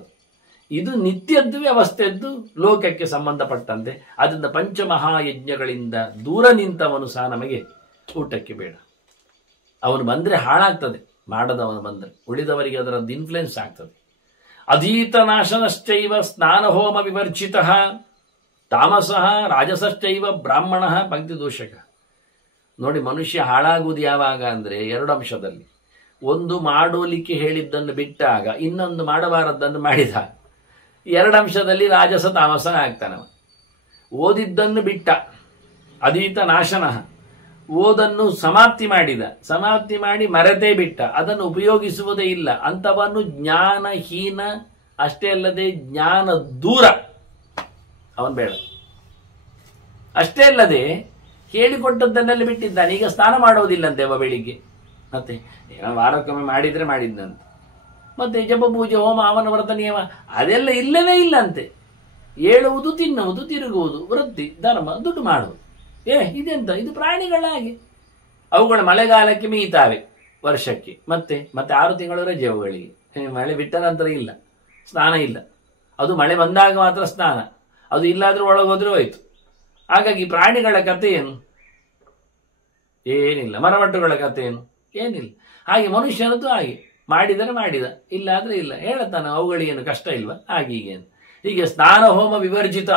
ಇದು ನಿತ್ಯದ್ದು ವ್ಯವಸ್ಥೆದ್ದು ಲೋಕಕ್ಕೆ ಸಂಬಂಧಪಟ್ಟಂತೆ. ಅದರಿಂದ ಪಂಚಮಹಾಯಜ್ಞಗಳಿಂದ ದೂರ ನಿಂತವನು ಸಹ ನಮಗೆ ಊಟಕ್ಕೆ ಬೇಡ. ಅವನು ಬಂದರೆ ಹಾಳಾಗ್ತದೆ, ಮಾಡದವನು ಬಂದರೆ ಉಳಿದವರಿಗೆ ಅದರದ್ದು ಇನ್ಫ್ಲುಯೆನ್ಸ್ ಆಗ್ತದೆ. ಅಧೀತ ನಾಶನಶ್ಚೈವ ಸ್ನಾನಹೋಮ ವಿವರ್ಜಿತ ತಾಮಸಃ ರಾಜಸಶ್ಚೈವ ಬ್ರಾಹ್ಮಣ ಪಂಕ್ತಿ ದೂಷಕ. ನೋಡಿ, ಮನುಷ್ಯ ಹಾಳಾಗುವುದು ಯಾವಾಗ ಅಂದರೆ 2 ಅಂಶದಲ್ಲಿ. ಒಂದು, ಮಾಡೋಲಿಕ್ಕೆ ಹೇಳಿದ್ದನ್ನು ಬಿಟ್ಟಾಗ, ಇನ್ನೊಂದು ಮಾಡಬಾರದ್ದನ್ನು ಮಾಡಿದಾಗ. 2 ಅಂಶದಲ್ಲಿ ರಾಜಸ ತಾಮಸ ಆಗ್ತಾನವ. ಓದಿದ್ದನ್ನು ಬಿಟ್ಟ, ಅಧೀತ ನಾಶನ, ಓದನ್ನು ಸಮಾಪ್ತಿ ಮಾಡಿ ಮರೆತೇ ಬಿಟ್ಟ, ಅದನ್ನು ಉಪಯೋಗಿಸುವುದೇ ಇಲ್ಲ, ಅಂಥವನ್ನು ಜ್ಞಾನಹೀನ. ಅಷ್ಟೇ ಅಲ್ಲದೆ ಜ್ಞಾನ ದೂರ, ಅವನು ಬೇಡ. ಅಷ್ಟೇ ಅಲ್ಲದೆ ಹೇಳಿಕೊಟ್ಟದ್ದನ್ನೆಲ್ಲ ಬಿಟ್ಟಿದ್ದಾನೆ. ಈಗ ಸ್ನಾನ ಮಾಡೋದಿಲ್ಲಂತೆ ಅವ ಬೆಳಿಗ್ಗೆ, ಮತ್ತೆ ವಾರಕ್ಕೊಮ್ಮೆ ಮಾಡಿದ್ರೆ ಮಾಡಿದ್ದಂತೆ. ಮತ್ತೆ ಜಪ ಪೂಜೆ ಹೋಮ ಅವನ ವ್ರತ ನಿಯಮ ಅದೆಲ್ಲ ಇಲ್ಲವೇ ಇಲ್ಲಂತೆ. ಏಳುವುದು, ತಿನ್ನುವುದು, ತಿರುಗುವುದು, ವೃತ್ತಿ ಧರ್ಮ, ದುಡ್ಡು ಮಾಡುವುದು. ಇದೆಂತ? ಇದು ಪ್ರಾಣಿಗಳಾಗಿ. ಅವುಗಳು ಮಳೆಗಾಲಕ್ಕೆ ಮೀತಾವೆ ವರ್ಷಕ್ಕೆ, ಮತ್ತೆ 6 ತಿಂಗಳು ರಜೆ ಅವುಗಳಿಗೆ. ಮಳೆ ಬಿಟ್ಟ ನಂತರ ಇಲ್ಲ, ಸ್ನಾನ ಇಲ್ಲ. ಅದು ಮಳೆ ಬಂದಾಗ ಮಾತ್ರ ಸ್ನಾನ, ಅದು ಇಲ್ಲಾದ್ರೂ ಒಳಗೋದ್ರೂ ಹೋಯ್ತು. ಹಾಗಾಗಿ ಪ್ರಾಣಿಗಳ ಕಥೆ ಏನು? ಏನಿಲ್ಲ. ಮರಮಟ್ಟುಗಳ ಕಥೆ ಏನು? ಏನಿಲ್ಲ. ಹಾಗೆ ಮನುಷ್ಯನದ್ದು ಹಾಗೆ, ಮಾಡಿದರೆ ಮಾಡಿದ, ಇಲ್ಲಾದ್ರೆ ಇಲ್ಲ. ಹೇಳತ್ತಾನ ಅವುಗಳಿಗೇನು ಕಷ್ಟ ಇಲ್ವಾ? ಹೀಗೆ ಸ್ನಾನ ಹೋಮ ವಿವರ್ಜಿತ.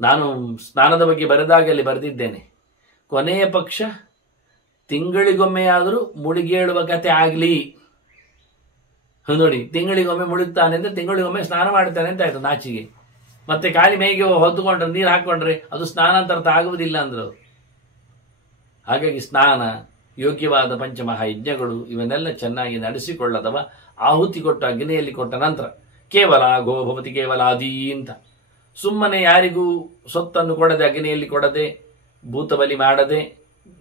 ನಾನು ಸ್ನಾನದ ಬಗ್ಗೆ ಬರೆದಾಗ ಅಲ್ಲಿ ಬರೆದಿದ್ದೇನೆ, ಕೊನೆಯ ಪಕ್ಷ ತಿಂಗಳಿಗೊಮ್ಮೆಯಾದರೂ ಮುಳುಗೇಳುವ ಕತೆ ಆಗಲಿ. ನೋಡಿ, ತಿಂಗಳಿಗೊಮ್ಮೆ ಮುಳುಗ್ತಾನೆ ಅಂದ್ರೆ ತಿಂಗಳಿಗೊಮ್ಮೆ ಸ್ನಾನ ಮಾಡ್ತಾನೆ ಅಂತ ಆಯ್ತು ನಾಚಿಗೆ. ಮತ್ತೆ ಕಾಲಿ ಮೇಗೆ ಹೊದ್ದುಕೊಂಡ್ರೆ ನೀರು ಹಾಕೊಂಡ್ರೆ ಅದು ಸ್ನಾನ ಅಂತ ಅರ್ಥ ಆಗುವುದಿಲ್ಲ ಅಂದ್ರು ಅವರು. ಹಾಗಾಗಿ ಸ್ನಾನ, ಯೋಗ್ಯವಾದ ಪಂಚಮಹಾಯಜ್ಞಗಳು ಇವನ್ನೆಲ್ಲ ಚೆನ್ನಾಗಿ ನಡೆಸಿಕೊಳ್ಳದವ ಆಹುತಿ ಕೊಟ್ಟು ಅಗ್ನಿಯಲ್ಲಿ ಕೊಟ್ಟ ನಂತರ ಕೇವಲ ಗೋಭವತಿ ಕೇವಲ ಆದಿ ಅಂತ ಸುಮ್ಮನೆ ಯಾರಿಗೂ ಸೊತ್ತನ್ನು ಕೊಡದೆ, ಅಗ್ನಿಯಲ್ಲಿ ಕೊಡದೆ, ಭೂತಬಲಿ ಮಾಡದೆ,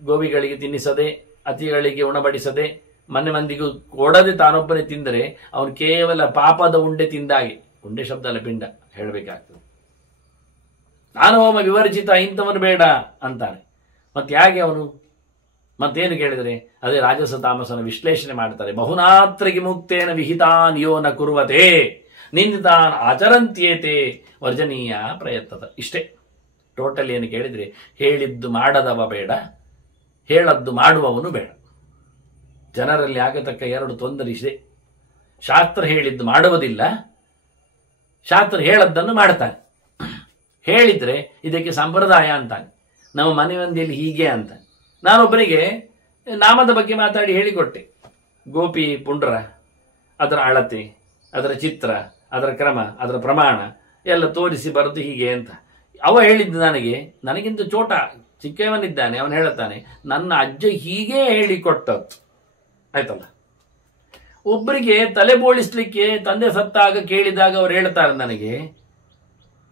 ಗೋವಿಗಳಿಗೆ ತಿನ್ನಿಸದೆ, ಅತಿಗಳಿಗೆ ಉಣಬಡಿಸದೆ, ಮನೆ ಮಂದಿಗೂ ಕೊಡದೆ ತಾನೊಬ್ಬನೇ ತಿಂದರೆ ಅವನು ಕೇವಲ ಪಾಪದ ಉಂಡೆ ತಿಂದಾಗೆ. ಉಂಡೆ ಶಬ್ದ ಅಲ್ಲ, ಪಿಂಡ ಹೇಳಬೇಕಾಗ್ತದೆ. ನಾನು ಹೋಮ ವಿವರ್ಜಿತ, ಇಂಥವನು ಬೇಡ ಅಂತಾನೆ. ಮತ್ತೆ ಹೇಗೆ ಅವನು? ಮತ್ತೇನು ಕೇಳಿದರೆ ಅದೇ ರಾಜಸ ತಾಮಸನ ವಿಶ್ಲೇಷಣೆ ಮಾಡ್ತಾರೆ. ಬಹುನಾತ್ರಿಗೆ ಮುಕ್ತೇನ ವಿಹಿತಾನ್ ಯೋ ನ ಕುರುವತೆ ನಿಂದಿತಾನ್ ಆಚರಂತ್ಯೇತೆ ವರ್ಜನೀಯ ಪ್ರಯತ್ನದ. ಇಷ್ಟೇ ಟೋಟಲ್. ಏನು ಕೇಳಿದ್ರೆ ಹೇಳಿದ್ದು ಮಾಡದವ ಬೇಡ, ಹೇಳದ್ದು ಮಾಡುವವನು ಬೇಡ. ಜನರಲ್ಲಿ ಆಗತಕ್ಕ ಎರಡು ತೊಂದರೆ ಇದೆ. ಶಾಸ್ತ್ರ ಹೇಳಿದ್ದು ಮಾಡುವುದಿಲ್ಲ, ಶಾಸ್ತ್ರ ಹೇಳದ್ದನ್ನು ಮಾಡ್ತಾನೆ. ಹೇಳಿದ್ರೆ ಇದಕ್ಕೆ ಸಂಪ್ರದಾಯ ಅಂತಾನೆ, ನಮ್ಮ ಮನೆ ಮಂದಿಯಲ್ಲಿ ಹೀಗೆ ಅಂತ. ನಾನೊಬ್ಬನಿಗೆ ನಾಮದ ಬಗ್ಗೆ ಮಾತಾಡಿ ಹೇಳಿಕೊಟ್ಟೆ. ಗೋಪಿ ಪುಂಡ್ರ, ಅದರ ಅಳತೆ, ಅದರ ಚಿತ್ರ, ಅದರ ಕ್ರಮ, ಅದರ ಪ್ರಮಾಣ ಎಲ್ಲ ತೋರಿಸಿ ಬರೆದು ಹೀಗೆ ಅಂತ. ಅವ ಹೇಳಿದ್ದು ನನಗಿಂತ ಚೋಟ ಚಿಕ್ಕವನಿದ್ದಾನೆ. ಅವನು ಹೇಳುತ್ತಾನೆ, ನನ್ನ ಅಜ್ಜ ಹೀಗೆ ಹೇಳಿಕೊಟ್ಟದ್ದು. ಆಯ್ತಲ್ಲ. ಒಬ್ಬರಿಗೆ ತಲೆ ಬೋಳಿಸ್ಲಿಕ್ಕೆ ತಂದೆ ಸತ್ತಾಗ ಕೇಳಿದಾಗ ಅವ್ರು ಹೇಳ್ತಾರೆ ನನಗೆ,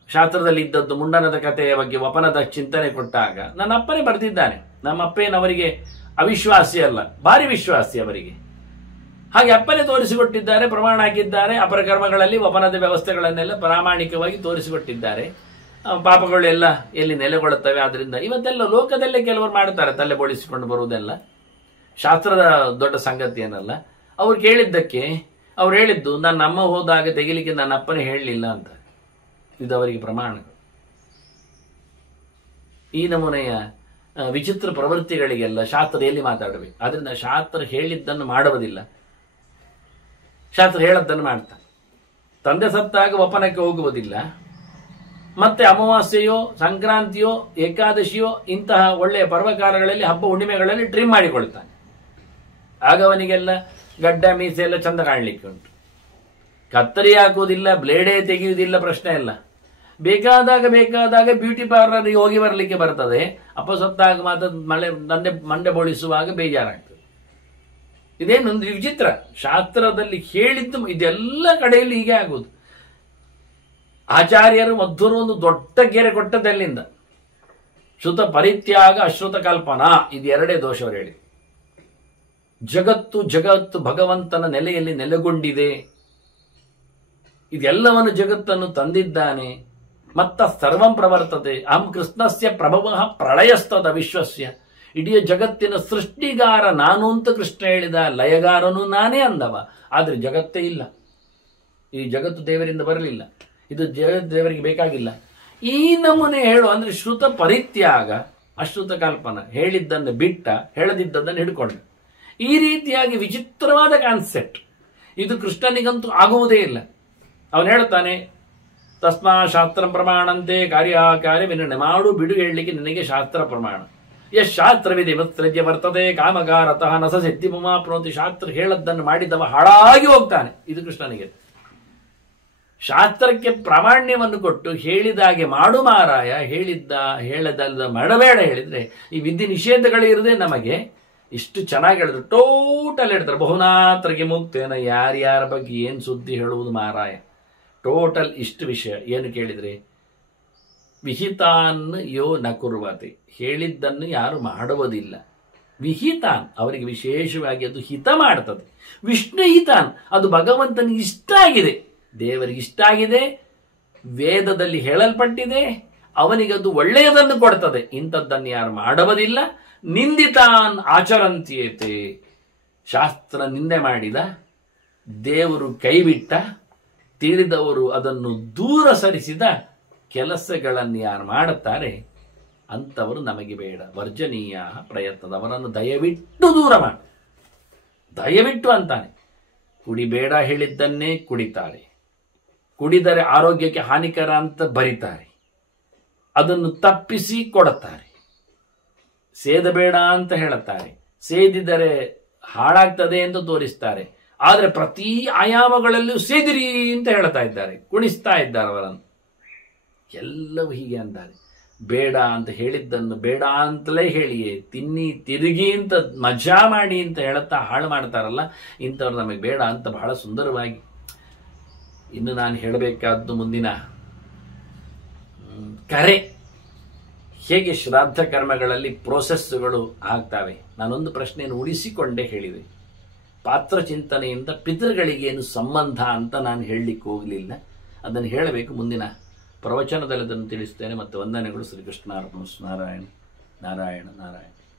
ಶಾಸ್ತ್ರದಲ್ಲಿ ಇದ್ದದ್ದು ಮುಂಡನದ ಕಥೆಯ ಬಗ್ಗೆ ವಪನದ ಚಿಂತನೆ ಕೊಟ್ಟಾಗ ನನ್ನ ಅಪ್ಪನೇ ಬರೆದಿದ್ದಾನೆ. ನಮ್ಮ ಅಪ್ಪೇನವರಿಗೆ ಅವಿಶ್ವಾಸಿ ಅಲ್ಲ, ಭಾರಿ ವಿಶ್ವಾಸಿ ಅವರಿಗೆ. ಹಾಗೆ ಅಪ್ಪನೇ ತೋರಿಸಿಕೊಟ್ಟಿದ್ದಾರೆ, ಪ್ರಮಾಣ ಹಾಕಿದ್ದಾರೆ. ಅಪರಕರ್ಮಗಳಲ್ಲಿ ವಪನದ ವ್ಯವಸ್ಥೆಗಳನ್ನೆಲ್ಲ ಪ್ರಾಮಾಣಿಕವಾಗಿ ತೋರಿಸಿಕೊಟ್ಟಿದ್ದಾರೆ. ಪಾಪಗಳೆಲ್ಲ ಎಲ್ಲಿ ನೆಲೆಗೊಳ್ಳುತ್ತವೆ. ಆದ್ರಿಂದ ಇವತ್ತೆಲ್ಲ ಲೋಕದಲ್ಲೇ ಕೆಲವರು ಮಾಡ್ತಾರೆ, ತಲೆ ಬೋಳಿಸಿಕೊಂಡು ಬರುವುದೆಲ್ಲ ಶಾಸ್ತ್ರದ ದೊಡ್ಡ ಸಂಗತಿ ಏನಲ್ಲ. ಅವ್ರು ಕೇಳಿದ್ದಕ್ಕೆ ಅವ್ರು ಹೇಳಿದ್ದು, ನನ್ನ ಅಮ್ಮ ಹೋದಾಗ ತೆಗಿಲಿಕ್ಕೆ ನನ್ನ ಅಪ್ಪನೇ ಹೇಳಲಿಲ್ಲ ಅಂತ. ಇದು ಅವರಿಗೆ ಪ್ರಮಾಣ. ಈ ನಮೂನೆಯ ವಿಚಿತ್ರ ಪ್ರವೃತ್ತಿಗಳಿಗೆಲ್ಲ ಶಾಸ್ತ್ರ ಎಲ್ಲಿ ಮಾತಾಡಬೇಕು? ಆದ್ರಿಂದ ಶಾಸ್ತ್ರ ಹೇಳಿದ್ದನ್ನು ಮಾಡುವುದಿಲ್ಲ, ಶಾಸ್ತ್ರ ಹೇಳದ್ದನ್ನು ಮಾಡ್ತಾನೆ. ತಂದೆ ಸತ್ತಾಗ ವಪನಕ್ಕೆ ಹೋಗುವುದಿಲ್ಲ. ಮತ್ತೆ ಅಮಾವಾಸ್ಯೆಯೋ ಸಂಕ್ರಾಂತಿಯೋ ಏಕಾದಶಿಯೋ ಇಂತಹ ಒಳ್ಳೆಯ ಪರ್ವಕಾಲಗಳಲ್ಲಿ, ಹಬ್ಬ ಹುಣ್ಣಿಮೆಗಳಲ್ಲಿ ಟ್ರಿಮ್ ಮಾಡಿಕೊಳ್ತಾನೆ. ಆಗ ಅವನಿಗೆಲ್ಲ ಗಡ್ಡ ಮೀಸೆ ಎಲ್ಲ ಚಂದ ಕಾಣಲಿಕ್ಕೆ ಉಂಟು. ಕತ್ತರಿ ಹಾಕುವುದಿಲ್ಲ, ಬ್ಲೇಡೇ ತೆಗೆಯುವುದಿಲ್ಲ, ಪ್ರಶ್ನೆ ಇಲ್ಲ. ಬೇಕಾದಾಗ ಬ್ಯೂಟಿ ಪಾರ್ಲರ್ಗೆ ಹೋಗಿ ಬರಲಿಕ್ಕೆ ಬರ್ತದೆ. ಅಪ್ಪ ಸತ್ತಾಗ ಮಾತ್ರ ಮಂಡೆ ಬೋಳಿಸುವಾಗ ಬೇಜಾರಾಗ್ತದೆ. ಇದೇನೊಂದು ವಿಚಿತ್ರ. ಶಾಸ್ತ್ರದಲ್ಲಿ ಹೇಳಿದ್ದು ಇದೆಲ್ಲ ಕಡೆಯಲ್ಲಿ ಹೀಗೆ ಆಗುವುದು. ಆಚಾರ್ಯರು ಮಧ್ವರು ಒಂದು ದೊಡ್ಡ ಗೆರೆ ಕೊಟ್ಟದಲ್ಲಿಂದ ಶ್ರುತ ಪರಿತ್ಯಾಗ ಅಶ್ರುತ ಕಲ್ಪನಾ, ಇದು ಎರಡೇ ದೋಷವರು ಹೇಳಿ. ಜಗತ್ತು ಭಗವಂತನ ನೆಲೆಯಲ್ಲಿ ನೆಲೆಗೊಂಡಿದೆ. ಇದೆಲ್ಲವನ್ನು ಜಗತ್ತನ್ನು ತಂದಿದ್ದಾನೆ. ಮತ್ತ ಸರ್ವಂ ಪ್ರವರ್ತತೆ ಅಹಂ ಕೃಷ್ಣಸ್ಯ ಪ್ರಭವ ಪ್ರಳಯಸ್ತದ ವಿಶ್ವಸ್ಯ. ಇಡೀ ಜಗತ್ತಿನ ಸೃಷ್ಟಿಗಾರ ನಾನು ಅಂತ ಕೃಷ್ಣ ಹೇಳಿದ, ಲಯಗಾರನು ನಾನೇ ಅಂದವ. ಆದರೆ ಜಗತ್ತೇ ಇಲ್ಲ. ಈ ಜಗತ್ತು ದೇವರಿಂದ ಬರಲಿಲ್ಲ, ಇದು ದೇವರಿಗೆ ಬೇಕಾಗಿಲ್ಲ. ಈ ನಮೂನೆ ಹೇಳು ಅಂದ್ರೆ ಶ್ರುತ ಪರಿತ್ಯಾಗ ಅಶ್ರುತ ಕಲ್ಪನ. ಹೇಳಿದ್ದನ್ನು ಬಿಟ್ಟ, ಹೇಳದಿದ್ದನ್ನು ಹಿಡ್ಕೊಂಡ. ಈ ರೀತಿಯಾಗಿ ವಿಚಿತ್ರವಾದ ಕಾನ್ಸೆಪ್ಟ್ ಇದು ಕೃಷ್ಣನಿಗಂತೂ ಆಗುವುದೇ ಇಲ್ಲ. ಅವನು ಹೇಳ್ತಾನೆ, ತಸ್ಮಾ ಶಾಸ್ತ್ರ ಪ್ರಮಾಣಂತೆ ಕಾರ್ಯ ವಿನಿರ್ಣಯ ಮಾಡು ಬಿಡು ಹೇಳಲಿಕ್ಕೆ ನಿನಗೆ ಶಾಸ್ತ್ರ ಪ್ರಮಾಣ. ಶಾಸ್ತ್ರವಿದೆ ಮತ್ಸೃಜ್ಯ ಬರ್ತದೆ ಕಾಮಗಾರತಃ ನಸ ಸಿದ್ಧಿ ಮಮಾಪ್ನೋತಿ. ಶಾಸ್ತ್ರ ಹೇಳದ್ದನ್ನು ಮಾಡಿದವ ಹಾಳಾಗಿ ಹೋಗ್ತಾನೆ. ಇದು ಕೃಷ್ಣನಿಗೆ. ಶಾಸ್ತ್ರಕ್ಕೆ ಪ್ರಾಮಾಣ್ಯವನ್ನು ಕೊಟ್ಟು ಹೇಳಿದಾಗೆ ಮಾಡು ಮಾರಾಯ, ಹೇಳದಲ್ಲ ಮಾಡಬೇಡ ಹೇಳಿದ್ರೆ ಈ ವಿಧಿ ನಿಷೇಧಗಳಿರದೆ ನಮಗೆ ಇಷ್ಟು ಚೆನ್ನಾಗಿ ಹೇಳಿದ್ರು. ಟೋಟಲ್ ಹೇಳ್ತಾರೆ, ಬಹುನಾತ್ರಗೆ ಮುಕ್ತೇನ. ಯಾರ್ಯಾರ ಬಗ್ಗೆ ಏನು ಸುದ್ದಿ ಹೇಳುವುದು ಮಾರಾಯ. ಟೋಟಲ್ ಇಷ್ಟು ವಿಷಯ ಏನು ಕೇಳಿದ್ರೆ, ವಿಹಿತಾನ್ ಯೋ ನ ಕುರ್ವತೆ, ಹೇಳಿದ್ದನ್ನು ಯಾರು ಮಾಡುವುದಿಲ್ಲ. ವಿಹಿತಾನ್ ಅವರಿಗೆ ವಿಶೇಷವಾಗಿ ಅದು ಹಿತ ಮಾಡ್ತದೆ. ವಿಷ್ಣು ಹಿತಾನ್ ಅದು ಭಗವಂತನಿಗೆ ಇಷ್ಟ ಆಗಿದೆ, ದೇವರಿಗೆ ಇಷ್ಟ ಆಗಿದೆ, ವೇದದಲ್ಲಿ ಹೇಳಲ್ಪಟ್ಟಿದೆ, ಅವನಿಗದು ಒಳ್ಳೆಯದನ್ನು ಕೊಡ್ತದೆ. ಇಂಥದ್ದನ್ನು ಯಾರು ಮಾಡುವುದಿಲ್ಲ. ನಿಂದಿತಾನ್ ಆಚರಂತ್ಯೇತೆ, ಶಾಸ್ತ್ರ ನಿಂದೆ ಮಾಡಿದ, ದೇವರು ಕೈಬಿಟ್ಟ, ತಿಳಿದವರು ಅದನ್ನು ದೂರ ಸರಿಸಿದ ಕೆಲಸಗಳನ್ನು ಯಾರು ಮಾಡುತ್ತಾರೆ ಅಂಥವರು ನಮಗೆ ಬೇಡ. ವರ್ಜನೀಯ ಪ್ರಯತ್ನದ, ಅವರನ್ನು ದಯವಿಟ್ಟು ದೂರ ಮಾಡಿ. ದಯವಿಟ್ಟು ಅಂತಾನೆ. ಕುಡಿಬೇಡ ಹೇಳಿದ್ದನ್ನೇ ಕುಡಿತಾರೆ, ಕುಡಿದರೆ ಆರೋಗ್ಯಕ್ಕೆ ಹಾನಿಕರ ಅಂತ ಬರಿತಾರೆ. ಅದನ್ನು ತಪ್ಪಿಸಿ ಕೊಡುತ್ತಾರೆ. ಸೇದಬೇಡ ಅಂತ ಹೇಳುತ್ತಾರೆ, ಸೇದಿದರೆ ಹಾಳಾಗ್ತದೆ ಎಂದು ತೋರಿಸ್ತಾರೆ. ಆದರೆ ಪ್ರತಿ ಆಯಾಮಗಳಲ್ಲೂ ಸೇದಿರಿ ಅಂತ ಹೇಳ್ತಾ ಇದ್ದಾರೆ, ಕುಣಿಸ್ತಾ ಇದ್ದಾರೆ ಅವರನ್ನು. ಎಲ್ಲವೂ ಹೀಗೆ ಅಂತಾರೆ. ಬೇಡ ಅಂತ ಹೇಳಿದ್ದನ್ನು ಬೇಡ ಅಂತಲೇ ಹೇಳಿಯೇ ತಿನ್ನಿ ತಿರುಗಿ ಅಂತ ಮಜಾ ಮಾಡಿ ಅಂತ ಹೇಳುತ್ತಾ ಹಾಳು ಮಾಡ್ತಾರಲ್ಲ, ಇಂಥವ್ರು ನಮಗೆ ಬೇಡ ಅಂತ ಬಹಳ ಸುಂದರವಾಗಿ. ಇನ್ನು ನಾನು ಹೇಳಬೇಕಾದ್ದು ಮುಂದಿನ ಕರೆ, ಹೇಗೆ ಶ್ರಾದ್ದ ಕರ್ಮಗಳಲ್ಲಿ ಪ್ರೋಸೆಸ್ಗಳು ಆಗ್ತವೆ. ನಾನೊಂದು ಪ್ರಶ್ನೆಯನ್ನು ಉಳಿಸಿಕೊಂಡೇ ಹೇಳಿದೆ. ಪಾತ್ರ ಚಿಂತನೆಯಿಂದ ಪಿತೃಗಳಿಗೇನು ಸಂಬಂಧ ಅಂತ ನಾನು ಹೇಳಲಿಕ್ಕೆ ಹೋಗಲಿಲ್ಲ, ಅದನ್ನು ಹೇಳಬೇಕು. ಮುಂದಿನ ಪ್ರವಚನದಲ್ಲಿ ಅದನ್ನು ತಿಳಿಸ್ತೇನೆ. ಮತ್ತು ವಂದನೆಗಳು. ಶ್ರೀಕೃಷ್ಣಾರ್ಪಣ. ನಾರಾಯಣ ನಾರಾಯಣ ನಾರಾಯಣ.